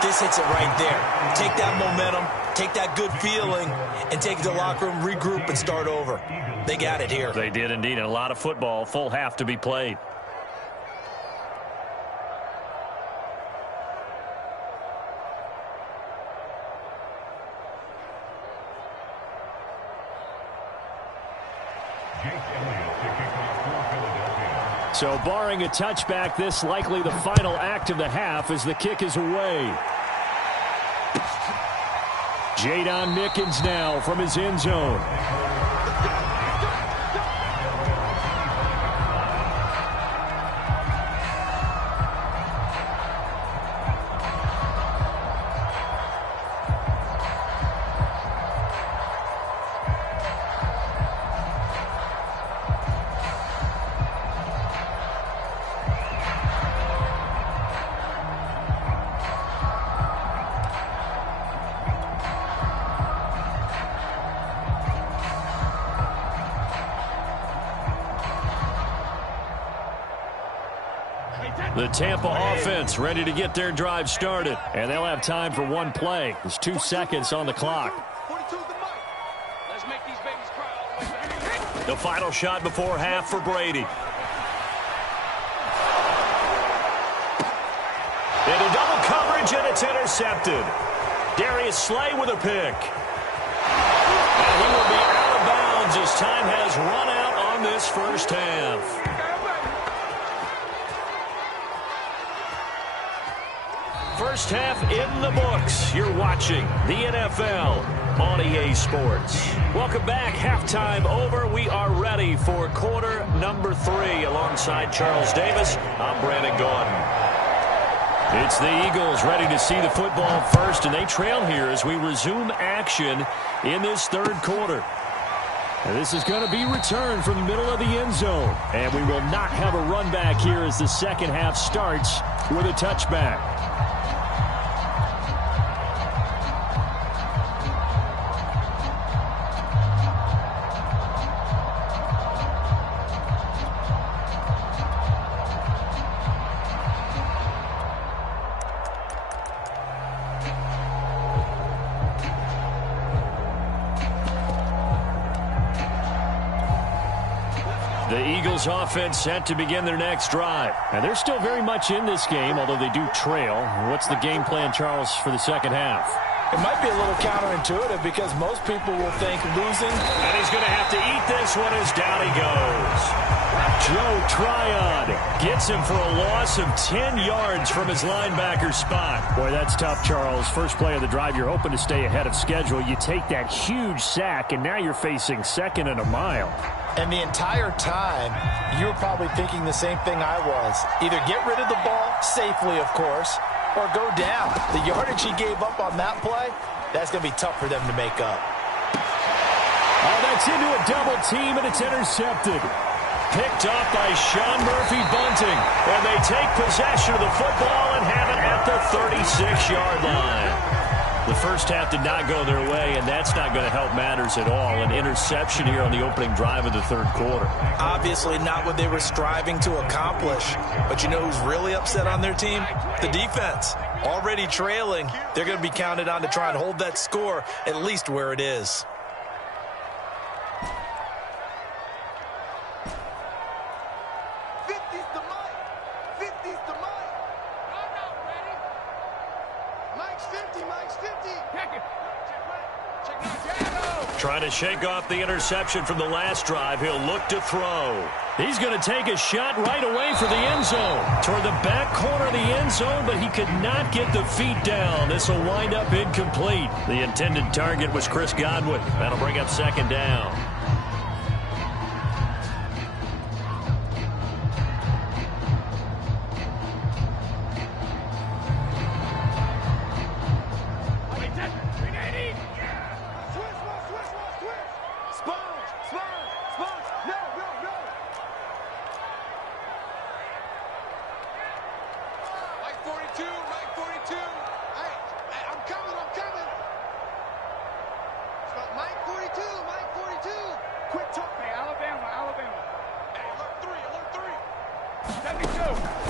This hits it right there. Take that momentum, take that good feeling, and take it to the locker room, regroup, and start over. They got it here. They did indeed. And a lot of football, full half to be played. So barring a touchback, this likely the final act of the half as the kick is away. Jadon Mickens now from his end zone. The Tampa offense ready to get their drive started. And they'll have time for one play. There's 2 seconds on the clock. The final shot before half for Brady. Into double coverage, and it's intercepted. Darius Slay with a pick. And he will be out of bounds as time has run out on this first half. First half in the books. You're watching the NFL on EA Sports. Welcome back. Halftime over. We are ready for quarter number 3. Alongside Charles Davis, I'm Brandon Gordon. It's the Eagles ready to see the football first, and they trail here as we resume action in this third quarter. And this is going to be returned from the middle of the end zone. And we will not have a run back here as the second half starts with a touchback. The Eagles offense set to begin their next drive. And they're still very much in this game, although they do trail. What's the game plan, Charles, for the second half? It might be a little counterintuitive because most people will think losing. And he's going to have to eat this one as down he goes. Joe Tryon gets him for a loss of 10 yards from his linebacker spot. Boy, that's tough, Charles. First play of the drive, you're hoping to stay ahead of schedule. You take that huge sack, and now you're facing 2nd and a mile. And the entire time, you were probably thinking the same thing I was. Either get rid of the ball, safely, of course, or go down. The yardage he gave up on that play, that's going to be tough for them to make up. Oh, that's into a double team, and it's intercepted. Picked up by Sean Murphy-Bunting. And they take possession of the football and have it at the 36-yard line. The first half did not go their way, and that's not going to help matters at all. An interception here on the opening drive of the third quarter. Obviously not what they were striving to accomplish. But you know who's really upset on their team? The defense. Already trailing, they're going to be counted on to try and hold that score at least where it is. Trying to shake off the interception from the last drive. He'll look to throw. He's going to take a shot right away for the end zone. Toward the back corner of the end zone, but he could not get the feet down. This will wind up incomplete. The intended target was Chris Godwin. That'll bring up 2nd down.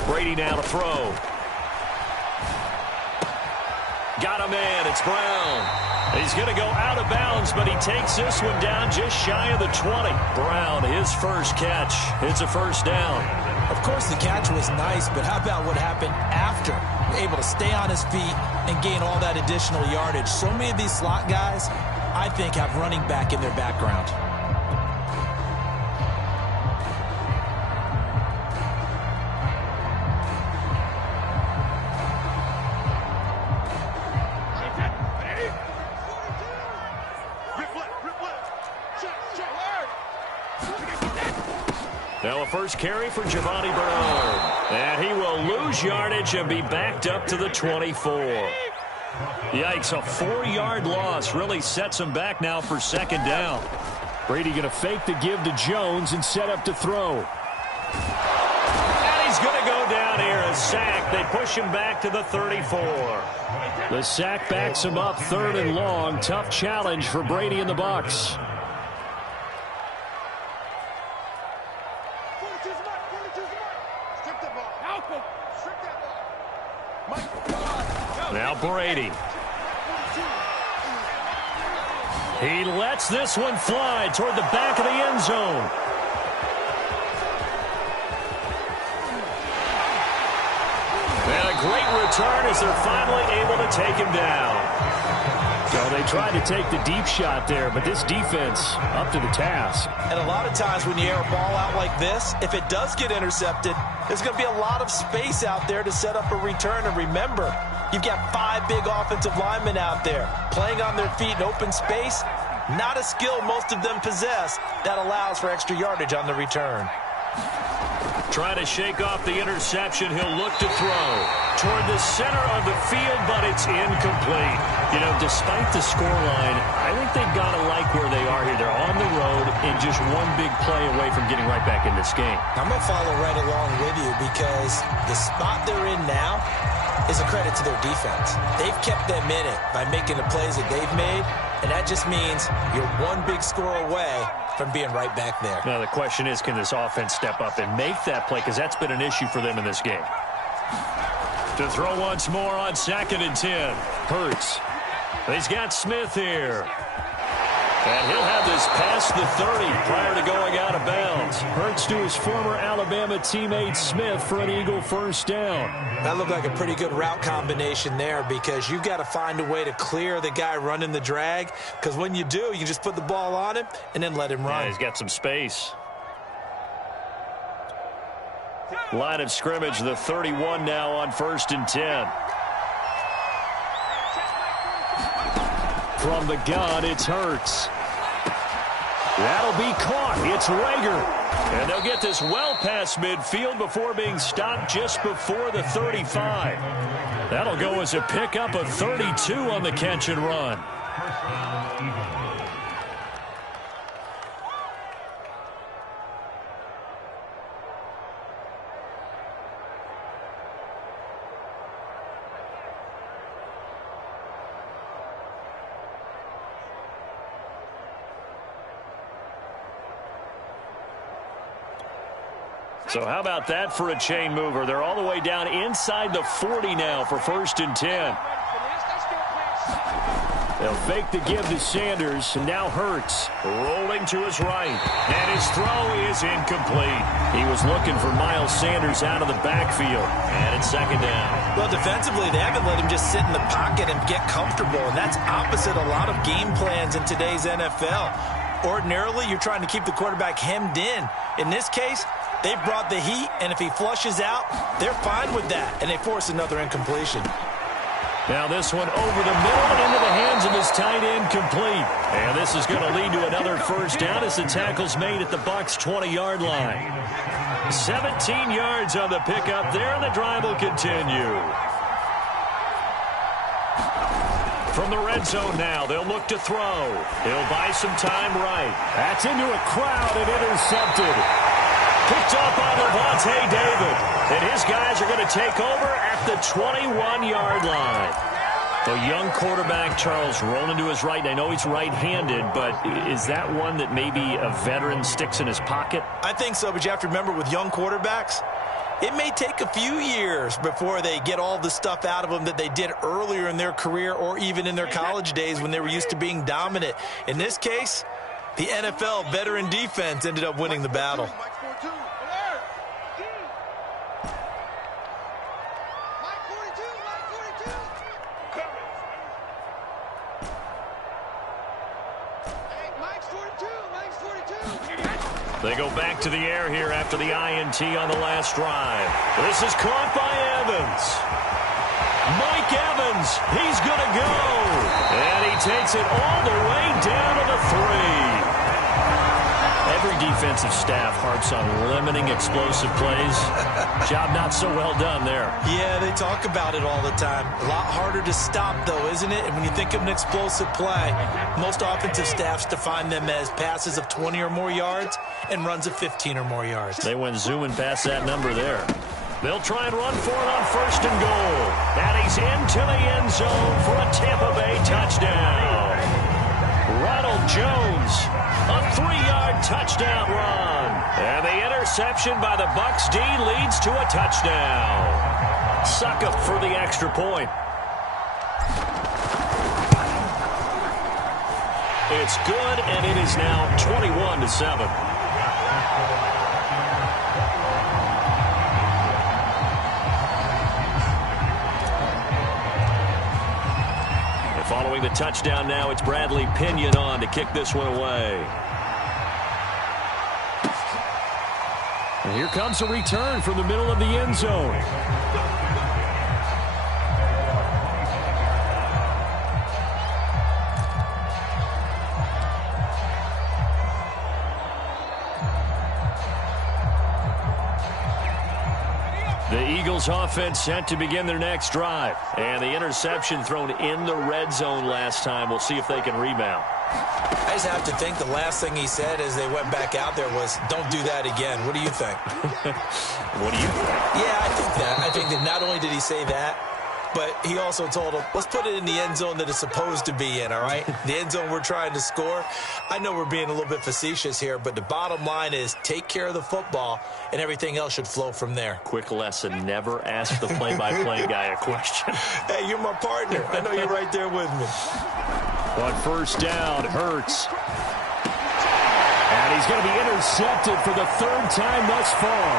Brady now to throw. Got a man. It's Brown. He's going to go out of bounds, but he takes this one down just shy of the 20. Brown, his first catch. It's a first down. Of course, the catch was nice, but how about what happened after? Able to stay on his feet and gain all that additional yardage. So many of these slot guys, I think, have running back in their background. first carry for Giovanni Bernard. And he will lose yardage and be backed up to the 24. Yikes, a 4-yard loss really sets him back now for second down. Brady going to fake the give to Jones and set up to throw. And he's going to go down here, a sack. They push him back to the 34. The sack backs him up, 3rd and long. Tough challenge for Brady and the Bucs. Now Brady. He lets this one fly toward the back of the end zone. And a great return as they're finally able to take him down. So they tried to take the deep shot there, but this defense up to the task. And a lot of times when you air a ball out like this, if it does get intercepted, there's going to be a lot of space out there to set up a return. And remember, you've got 5 big offensive linemen out there playing on their feet in open space. Not a skill most of them possess that allows for extra yardage on the return. Trying to shake off the interception. He'll look to throw toward the center of the field, but it's incomplete. You know, despite the scoreline, I think they've got to like where they are here. They're on the road and just one big play away from getting right back in this game. I'm going to follow right along with you because the spot they're in now is a credit to their defense. They've kept them in it by making the plays that they've made, and that just means you're one big score away from being right back there. Now the question is, can this offense step up and make that play? Because that's been an issue for them in this game. To throw once more on 2nd and 10. Hurts. He's got Smith here. And he'll have this past the 30 prior to going out of bounds. Hurts to his former Alabama teammate Smith for an Eagle first down. That looked like a pretty good route combination there because you've got to find a way to clear the guy running the drag. Because when you do, you can just put the ball on him and then let him run. Yeah, he's got some space. Line of scrimmage, the 31 now on 1st and 10. From the gun, it's Hurts. That'll be caught. It's Rager. And they'll get this well past midfield before being stopped just before the 35. That'll go as a pickup of 32 on the catch and run. So how about that for a chain mover? They're all the way down inside the 40 now for 1st and 10. They'll fake the give to Sanders, and now Hurts rolling to his right. And his throw is incomplete. He was looking for Miles Sanders out of the backfield. And it's 2nd down. Well, defensively, they haven't let him just sit in the pocket and get comfortable, and that's opposite a lot of game plans in today's NFL. Ordinarily, you're trying to keep the quarterback hemmed in. In this case, they brought the heat, and if he flushes out, they're fine with that, and they force another incompletion. Now this one over the middle and into the hands of his tight end, complete. And this is going to lead to another first down as the tackle's made at the Bucs' 20-yard line. 17 yards on the pickup there, and the drive will continue. From the red zone now, they'll look to throw. He'll buy some time right. That's into a crowd and intercepted. Picked up by Levante David. And his guys are going to take over at the 21-yard line. The young quarterback, Charles, rolling to his right. I know he's right-handed, but is that one that maybe a veteran sticks in his pocket? I think so, but you have to remember with young quarterbacks, it may take a few years before they get all the stuff out of them that they did earlier in their career or even in their college days when they were used to being dominant. In this case, the NFL veteran defense ended up winning the battle. They go back to the air here after the INT on the last drive. This is caught by Evans. Mike Evans, he's going to go. And he takes it all the way down to the 3. And Every defensive staff harps on limiting explosive plays. Job not so well done there. Yeah, they talk about it all the time. A lot harder to stop, though, isn't it? And when you think of an explosive play, most offensive staffs define them as passes of 20 or more yards and runs of 15 or more yards. They went zooming past that number there. They'll try and run for it on 1st and goal. And he's into the end zone for a Tampa Bay touchdown. Ronald Jones, a 3-yard touchdown run. And the interception by the Bucs D leads to a touchdown. Succop for the extra point. It's good, and it is now 21-7. Following the touchdown now, it's Bradley Pinion on to kick this one away. And here comes a return from the middle of the end zone. The Eagles offense set to begin their next drive. And the interception thrown in the red zone last time. We'll see if they can rebound. I just have to think the last thing he said as they went back out there was, don't do that again. What do you think? What do you think? Yeah, I think that. I think that not only did he say that, but he also told him, let's put it in the end zone that it's supposed to be in, all right? The end zone we're trying to score. I know we're being a little bit facetious here, but the bottom line is take care of the football, and everything else should flow from there. Quick lesson, never ask the play-by-play guy a question. Hey, you're my partner. I know you're right there with me. On 1st down, Hurts. And he's going to be intercepted for the 3rd time thus far.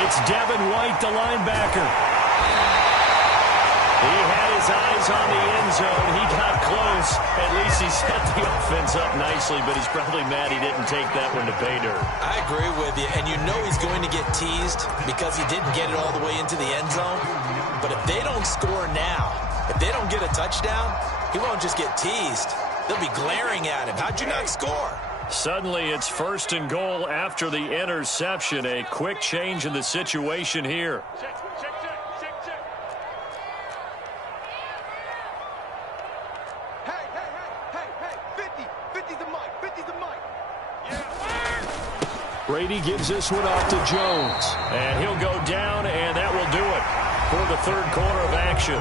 It's Devin White, the linebacker. He had his eyes on the end zone. He got close. At least he set the offense up nicely, but he's probably mad he didn't take that one to pay dirt. I agree with you, and you know he's going to get teased because he didn't get it all the way into the end zone. But if they don't score now, if they don't get a touchdown, he won't just get teased. They'll be glaring at him. How'd you not score? Suddenly, it's 1st and goal after the interception. A quick change in the situation here. Brady gives this one off to Jones. And he'll go down, and that will do it for the 3rd quarter of action.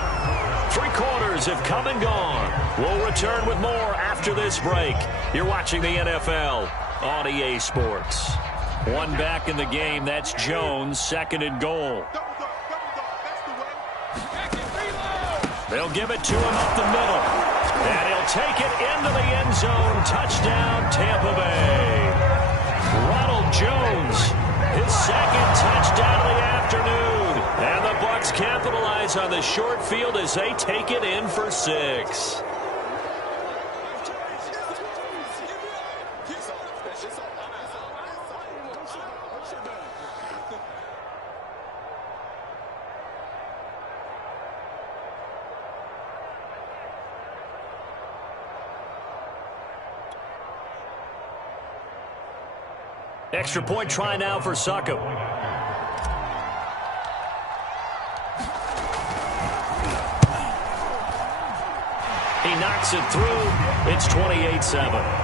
3 quarters have come and gone. We'll return with more after this break. You're watching the NFL on EA Sports. One back in the game. That's Jones, 2nd and goal. They'll give it to him up the middle. And he'll take it into the end zone. Touchdown, Tampa Bay. Ronald Jones, his 2nd touchdown of the afternoon. And the Bucs capitalize on the short field as they take it in for 6. Extra point try now for Succop. He knocks it through. It's 28-7.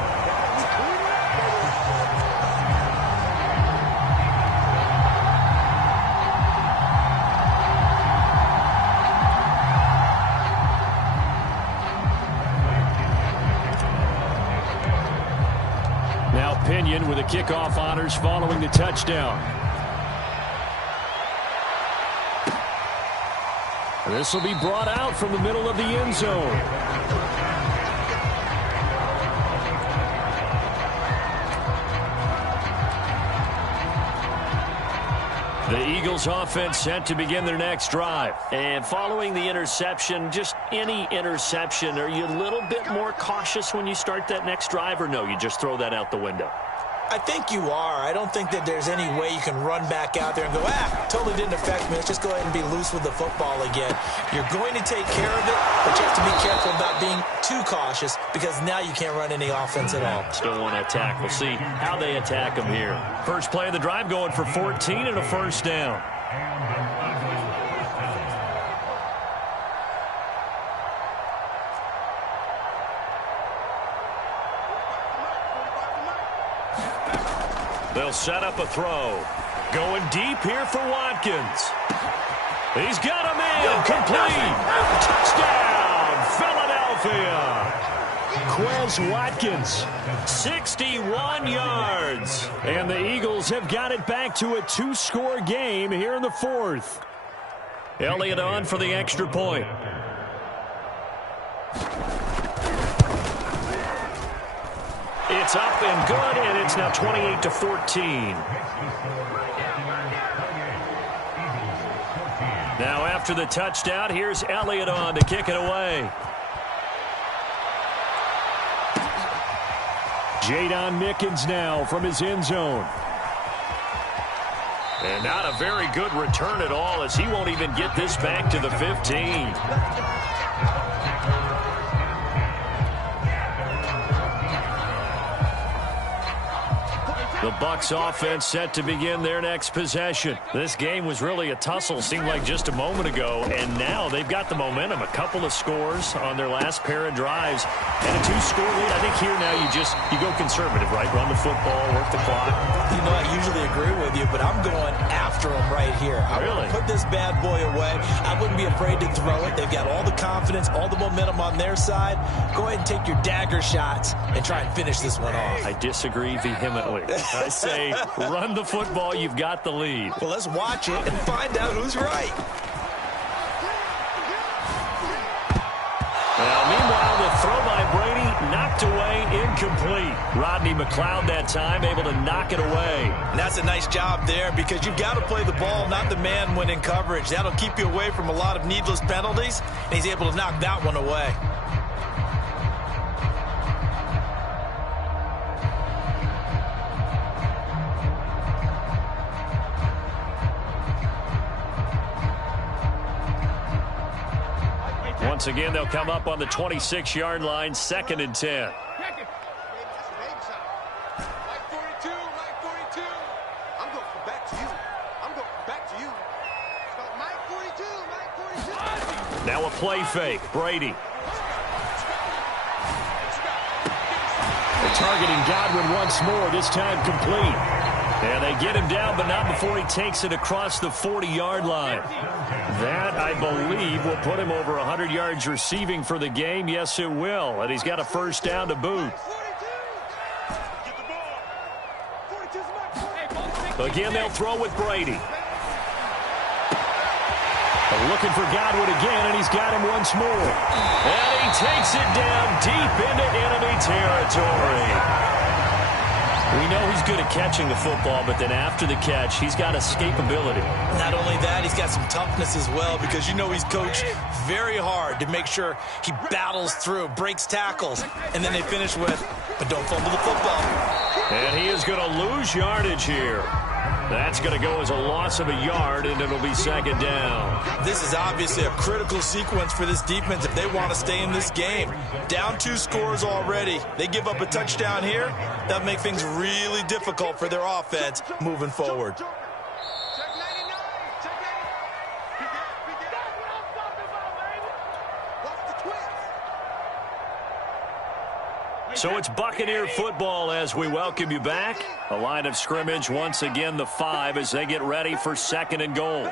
Pinion with the kickoff honors following the touchdown. This will be brought out from the middle of the end zone. The Eagles offense set to begin their next drive. And following the interception, just any interception, are you a little bit more cautious when you start that next drive, or no, you just throw that out the window? I think you are. I don't think that there's any way you can run back out there and go, totally didn't affect me. Let's just go ahead and be loose with the football again. You're going to take care of it, but you have to be careful about being too cautious because now you can't run any offense at all. Still want to attack. We'll see how they attack them here. First play of the drive going for 14 and a first down. They'll set up a throw. Going deep here for Watkins. He's got him in. Complete. Touchdown, Philadelphia. Quez Watkins, 61 yards. And the Eagles have got it back to a two-score game here in the fourth. Elliott on for the extra point. It's up and good, and it's now 28-14. Now after the touchdown, here's Elliott on to kick it away. Jadon Mickens now from his end zone. And not a very good return at all, as he won't even get this back to the 15. The Bucs offense set to begin their next possession. This game was really a tussle, seemed like just a moment ago, and now they've got the momentum. A couple of scores on their last pair of drives, and a two-score lead. I think here now you go conservative, right? Run the football, work the clock. You know, I usually agree with you, but I'm going after them right here. I want to put this bad boy away. I wouldn't be afraid to throw it. They've got all the confidence, all the momentum on their side. Go ahead and take your dagger shots and try and finish this one off. I disagree vehemently. I say run the football. You've got the lead. Well, let's watch it and find out who's right. Well, meanwhile, the throw by Brady knocked away, incomplete. Rodney McLeod that time able to knock it away. And that's a nice job there because you've got to play the ball, not the man when in coverage. That'll keep you away from a lot of needless penalties, and he's able to knock that one away. Once again, they'll come up on the 26-yard line, 2nd and 10. Mike 42, Mike 42. I'm going back to you. I'm going back to you. Mike 42, Mike 42. Now a play fake. Brady. They're targeting Godwin once more, this time complete. And they get him down, but not before he takes it across the 40-yard line. That, I believe, will put him over 100 yards receiving for the game. Yes, it will. And he's got a first down to boot. Again, they'll throw with Brady. Looking for Godwin again, and he's got him once more. And he takes it down deep into enemy territory. We know he's good at catching the football, but then after the catch, he's got escapability. Not only that, he's got some toughness as well because you know he's coached very hard to make sure he battles through, breaks tackles, and then they finish with, but don't fumble the football. And he is going to lose yardage here. That's going to go as a loss of a yard, and it'll be 2nd down. This is obviously a critical sequence for this defense if they want to stay in this game. Down 2 scores already. They give up a touchdown here. That'll make things really difficult for their offense moving forward. So it's Buccaneer football as we welcome you back. A line of scrimmage, once again, the 5 as they get ready for 2nd and goal.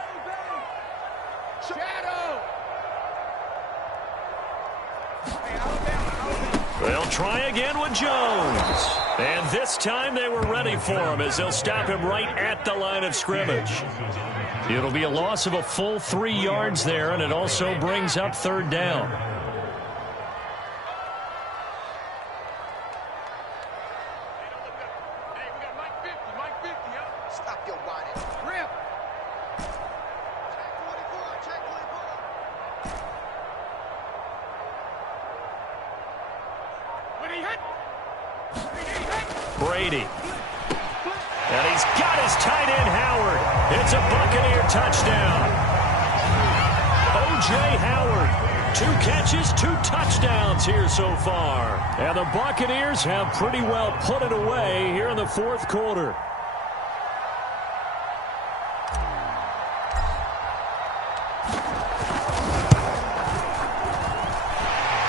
They'll try again with Jones. And this time they were ready for him as they'll stop him right at the line of scrimmage. It'll be a loss of a full 3 yards there, and it also brings up 3rd down. Brady. And he's got his tight end, Howard. It's a Buccaneer touchdown. O.J. Howard, 2 catches, 2 touchdowns here so far. And the Buccaneers have pretty well put it away here in the fourth quarter.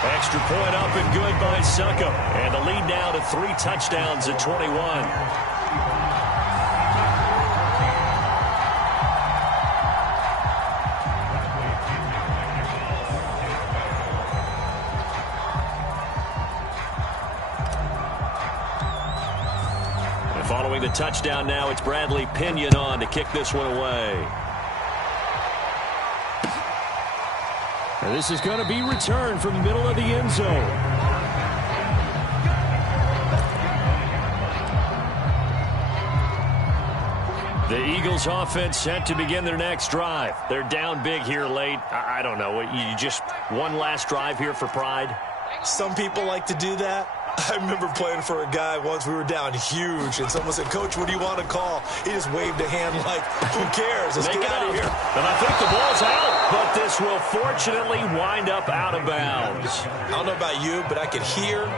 Extra point up and good by Succop. And the lead now to 3 touchdowns at 21. Following the touchdown now, it's Bradley Pinion on to kick this one away. And this is going to be returned from the middle of the end zone. The Eagles offense set to begin their next drive. They're down big here late. I don't know. You just one last drive here for pride? Some people like to do that. I remember playing for a guy once. We were down huge, and someone said, "Coach, what do you want to call?" He just waved a hand like, "Who cares? Let's get out of here." And I think the ball's out, but this will fortunately wind up out of bounds. I don't know about you, but I could hear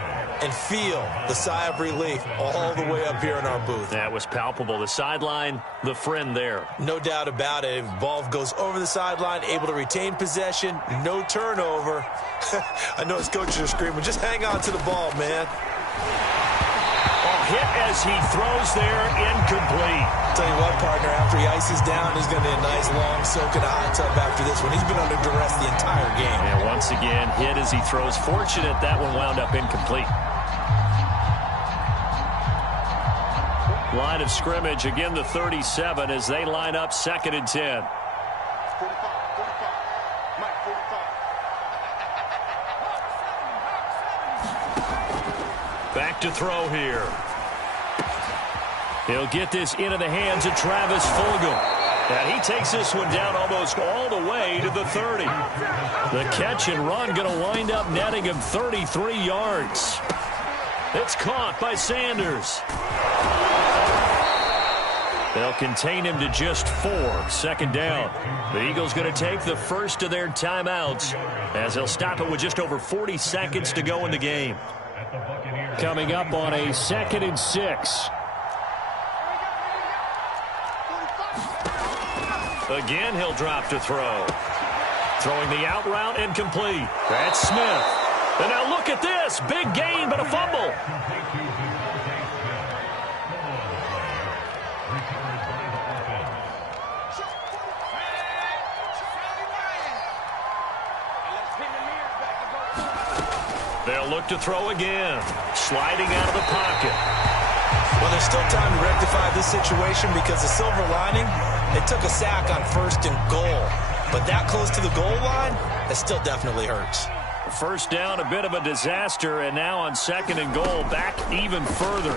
and feel the sigh of relief all the way up here in our booth. That was palpable. The sideline, the friend there. No doubt about it. Ball goes over the sideline, able to retain possession, no turnover. I know his coaches are screaming, just hang on to the ball, man. Hit as he throws there, incomplete. Tell you what, partner, after he ices down, there's going to be a nice long soak in a hot tub after this one. He's been under duress the entire game. And once again, hit as he throws. Fortunate that one wound up incomplete. Line of scrimmage, again the 37 as they line up 2nd and 10. 45. Mike, 45. Back to throw here. He'll get this into the hands of Travis Fulgham. And he takes this one down almost all the way to the 30. The catch and run going to wind up netting him 33 yards. It's caught by Sanders. They'll contain him to just 4. 2nd down. The Eagles going to take the first of their timeouts as they'll stop it with just over 40 seconds to go in the game. Coming up on a 2nd and 6. Again, he'll drop to throw. Throwing the out route incomplete. That's Smith. And now look at this. Big gain, but a fumble. They'll look to throw again. Sliding out of the pocket. Well, there's still time to rectify this situation because the silver lining, they took a sack on 1st and goal. But that close to the goal line, that still definitely hurts. First down, a bit of a disaster, and now on 2nd and goal, back even further.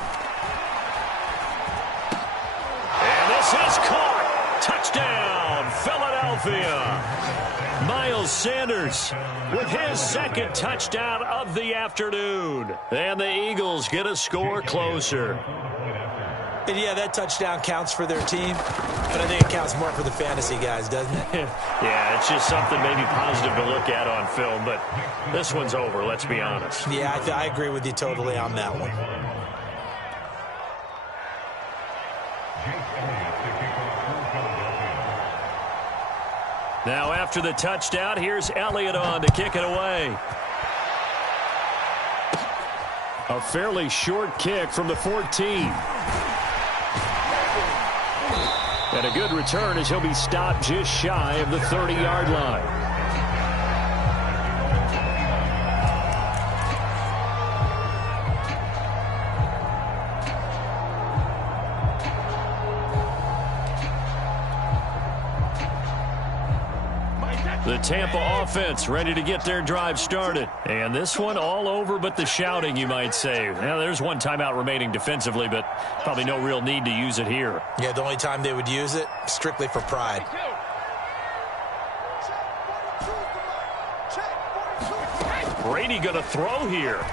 And this is caught. Touchdown, Philadelphia. Miles Sanders with his 2nd touchdown of the afternoon. And the Eagles get a score closer. And yeah, that touchdown counts for their team, but I think it counts more for the fantasy guys, doesn't it? Yeah, it's just something maybe positive to look at on film, but this one's over, let's be honest. Yeah, I agree with you totally on that one. Now after the touchdown, here's Elliott on to kick it away. A fairly short kick from the 14. And a good return as he'll be stopped just shy of the 30-yard line. The Tampa offense ready to get their drive started. And this one all over but the shouting, you might say. Now, there's one timeout remaining defensively, but probably no real need to use it here. Yeah, the only time they would use it, strictly for pride. Brady going to throw here.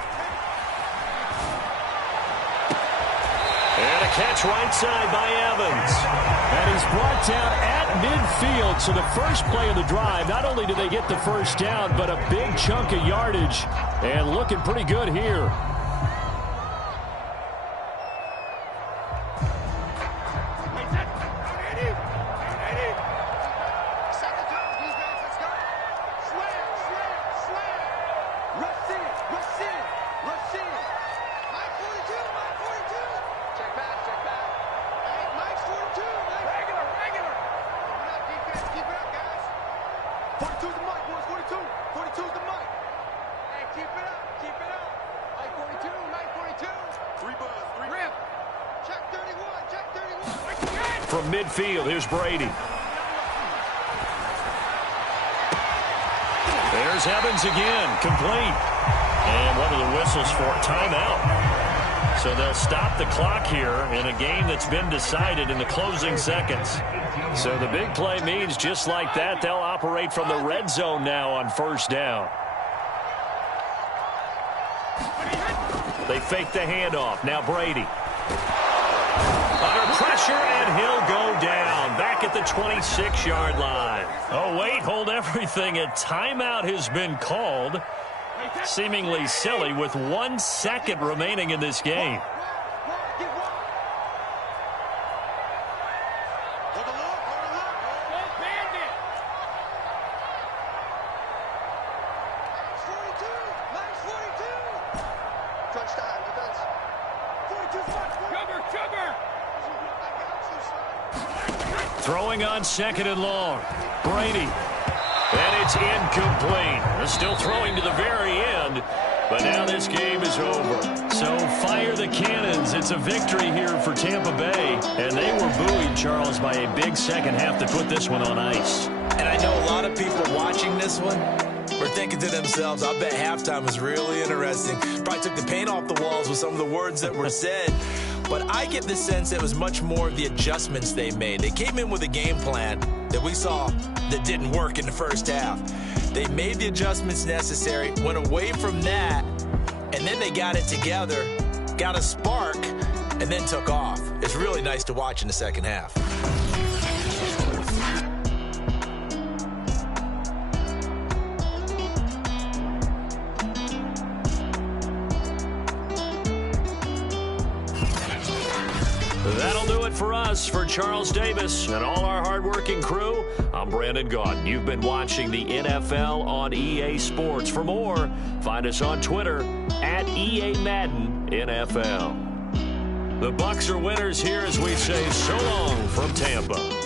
And a catch right side by Evans. And he's brought down at midfield. So the first play of the drive, not only do they get the first down, but a big chunk of yardage. And looking pretty good here. From midfield, here's Brady. There's Evans again, complete. And what are the whistles for? Timeout. So they'll stop the clock here in a game that's been decided in the closing seconds. So the big play means just like that, they'll operate from the red zone now on first down. They fake the handoff. Now Brady. Under pressure, and he'll go down. Back at the 26-yard line. Oh, wait, hold everything. A timeout has been called. Seemingly silly with 1 second remaining in this game. Throwing on 2nd and long. Brady. And it's incomplete. They're still throwing to the very end. But now this game is over. So fire the cannons. It's a victory here for Tampa Bay. And they were buoyed, Charles, by a big second half to put this one on ice. And I know a lot of people watching this one were thinking to themselves, I bet halftime was really interesting. Probably took the paint off the walls with some of the words that were said. But I get the sense it was much more of the adjustments they made. They came in with a game plan that we saw that didn't work in the first half. They made the adjustments necessary, went away from that, and then they got it together, got a spark, and then took off. It's really nice to watch in the second half. That'll do it for us. For Charles Davis and all our hardworking crew, I'm Brandon Gaudin. You've been watching the NFL on EA Sports. For more, find us on Twitter at EA Madden NFL. The Bucs are winners here as we say so long from Tampa.